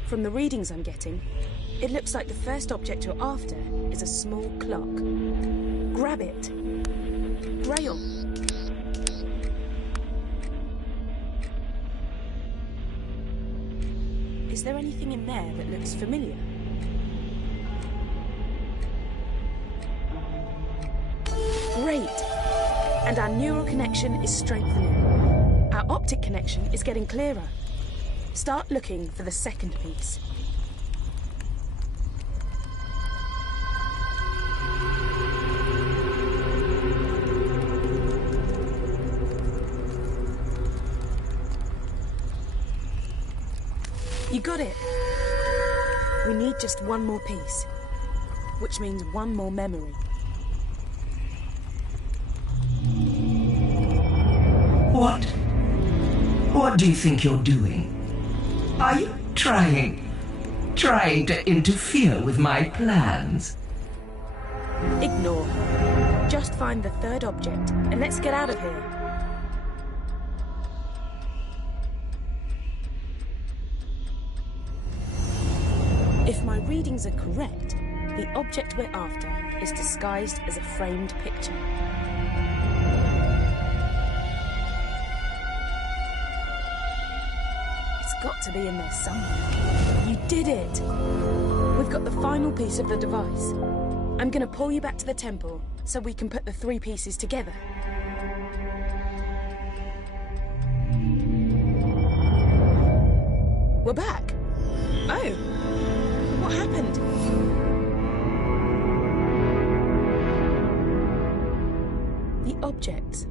From the readings I'm getting, it looks like the first object you're after is a small clock. Grab it. Grail. Is there anything in there that looks familiar? Great! And our neural connection is strengthening. Our optic connection is getting clearer. Start looking for the second piece. You got it. We need just one more piece, which means one more memory. What do you think you're doing? Are you trying to interfere with my plans? Ignore. Just find the third object, and let's get out of here. If my readings are correct, the object we're after is disguised as a framed picture. It's got to be in there somewhere. You did it! We've got the final piece of the device. I'm gonna pull you back to the temple so we can put the three pieces together. We're back! Oh! What happened? The objects,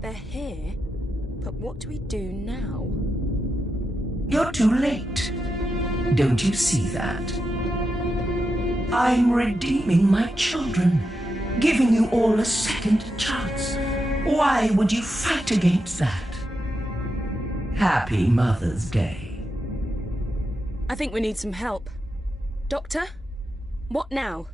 they're here, but what do we do now? You're too late. Don't you see that? I'm redeeming my children, giving you all a second chance. Why would you fight against that? Happy Mother's Day. I think we need some help. Doctor? What now?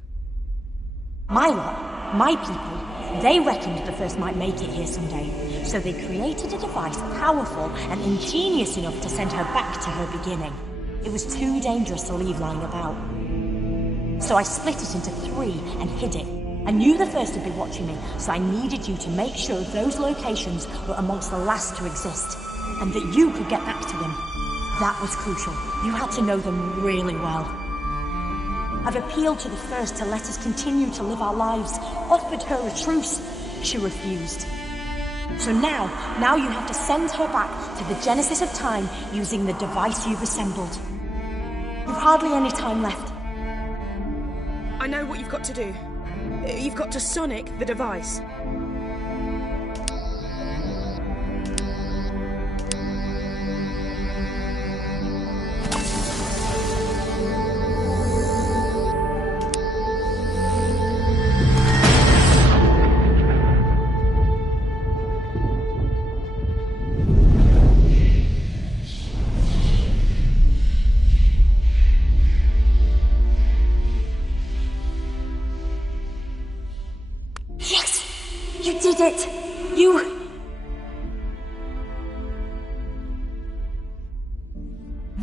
My lot, my people, they reckoned the first might make it here someday, so they created a device powerful and ingenious enough to send her back to her beginning. It was too dangerous to leave lying about. So I split it into three and hid it. I knew the First would be watching me, so I needed you to make sure those locations were amongst the last to exist, and that you could get back to them. That was crucial. You had to know them really well. I've appealed to the First to let us continue to live our lives, offered her a truce. She refused. So now you have to send her back to the genesis of time using the device you've assembled. You've hardly any time left. I know what you've got to do. You've got to sonic the device.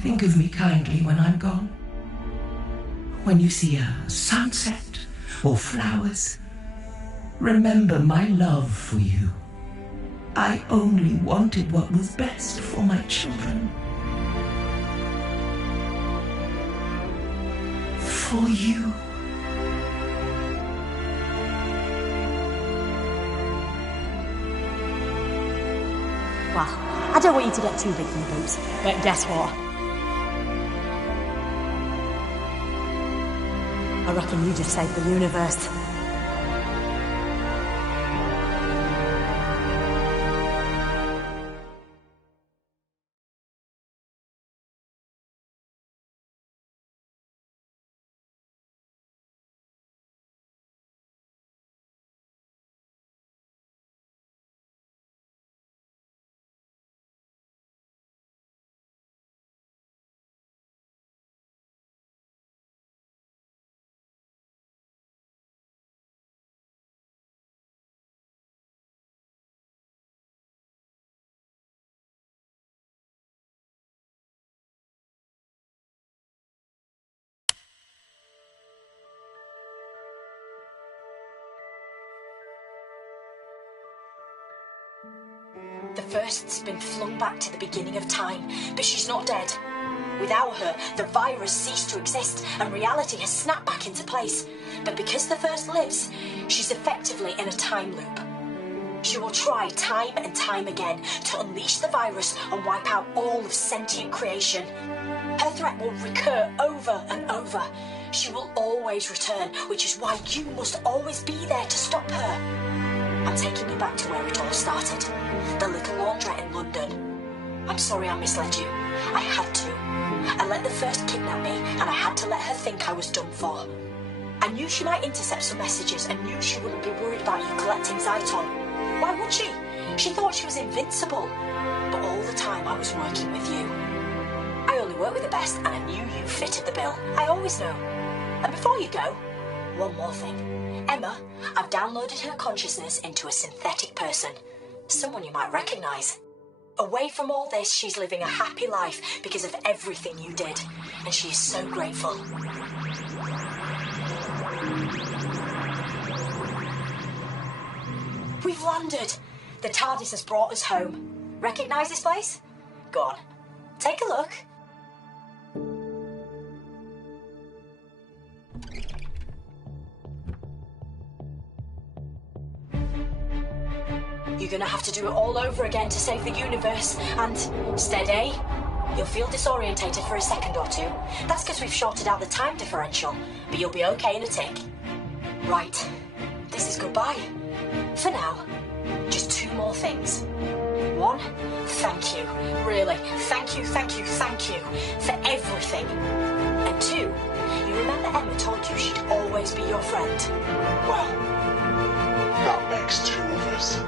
Think of me kindly when I'm gone. When you see a sunset or flowers, remember my love for you. I only wanted what was best for my children. For you. Well, I don't want you to get too big for your boots, but guess what? I reckon you just saved the universe. The First's been flung back to the beginning of time, but she's not dead. Without her, the virus ceased to exist and reality has snapped back into place. But because the First lives, she's effectively in a time loop. She will try time and time again to unleash the virus and wipe out all of sentient creation. Her threat will recur over and over. She will always return, which is why you must always be there to stop her. I'm taking you back to where it all started. The little laundrette in London. I'm sorry I misled you. I had to. I let the First kidnap me, and I had to let her think I was done for. I knew she might intercept some messages, and knew she wouldn't be worried about you collecting Zyton. Why would she? She thought she was invincible. But all the time I was working with you. I only work with the best, and I knew you fitted the bill. I always know. And before you go, one more thing. Emma, I've downloaded her consciousness into a synthetic person. Someone you might recognise. Away from all this, she's living a happy life because of everything you did. And she is so grateful. We've landed. The TARDIS has brought us home. Recognise this place? Go on. Take a look. You're gonna have to do it all over again to save the universe, and steady. You'll feel disorientated for a second or two. That's because we've shorted out the time differential, but you'll be okay in a tick. Right, this is goodbye. For now, just two more things. One, thank you. Really, thank you for everything. And two, you remember Emma told you she'd always be your friend? Well, that makes two of us.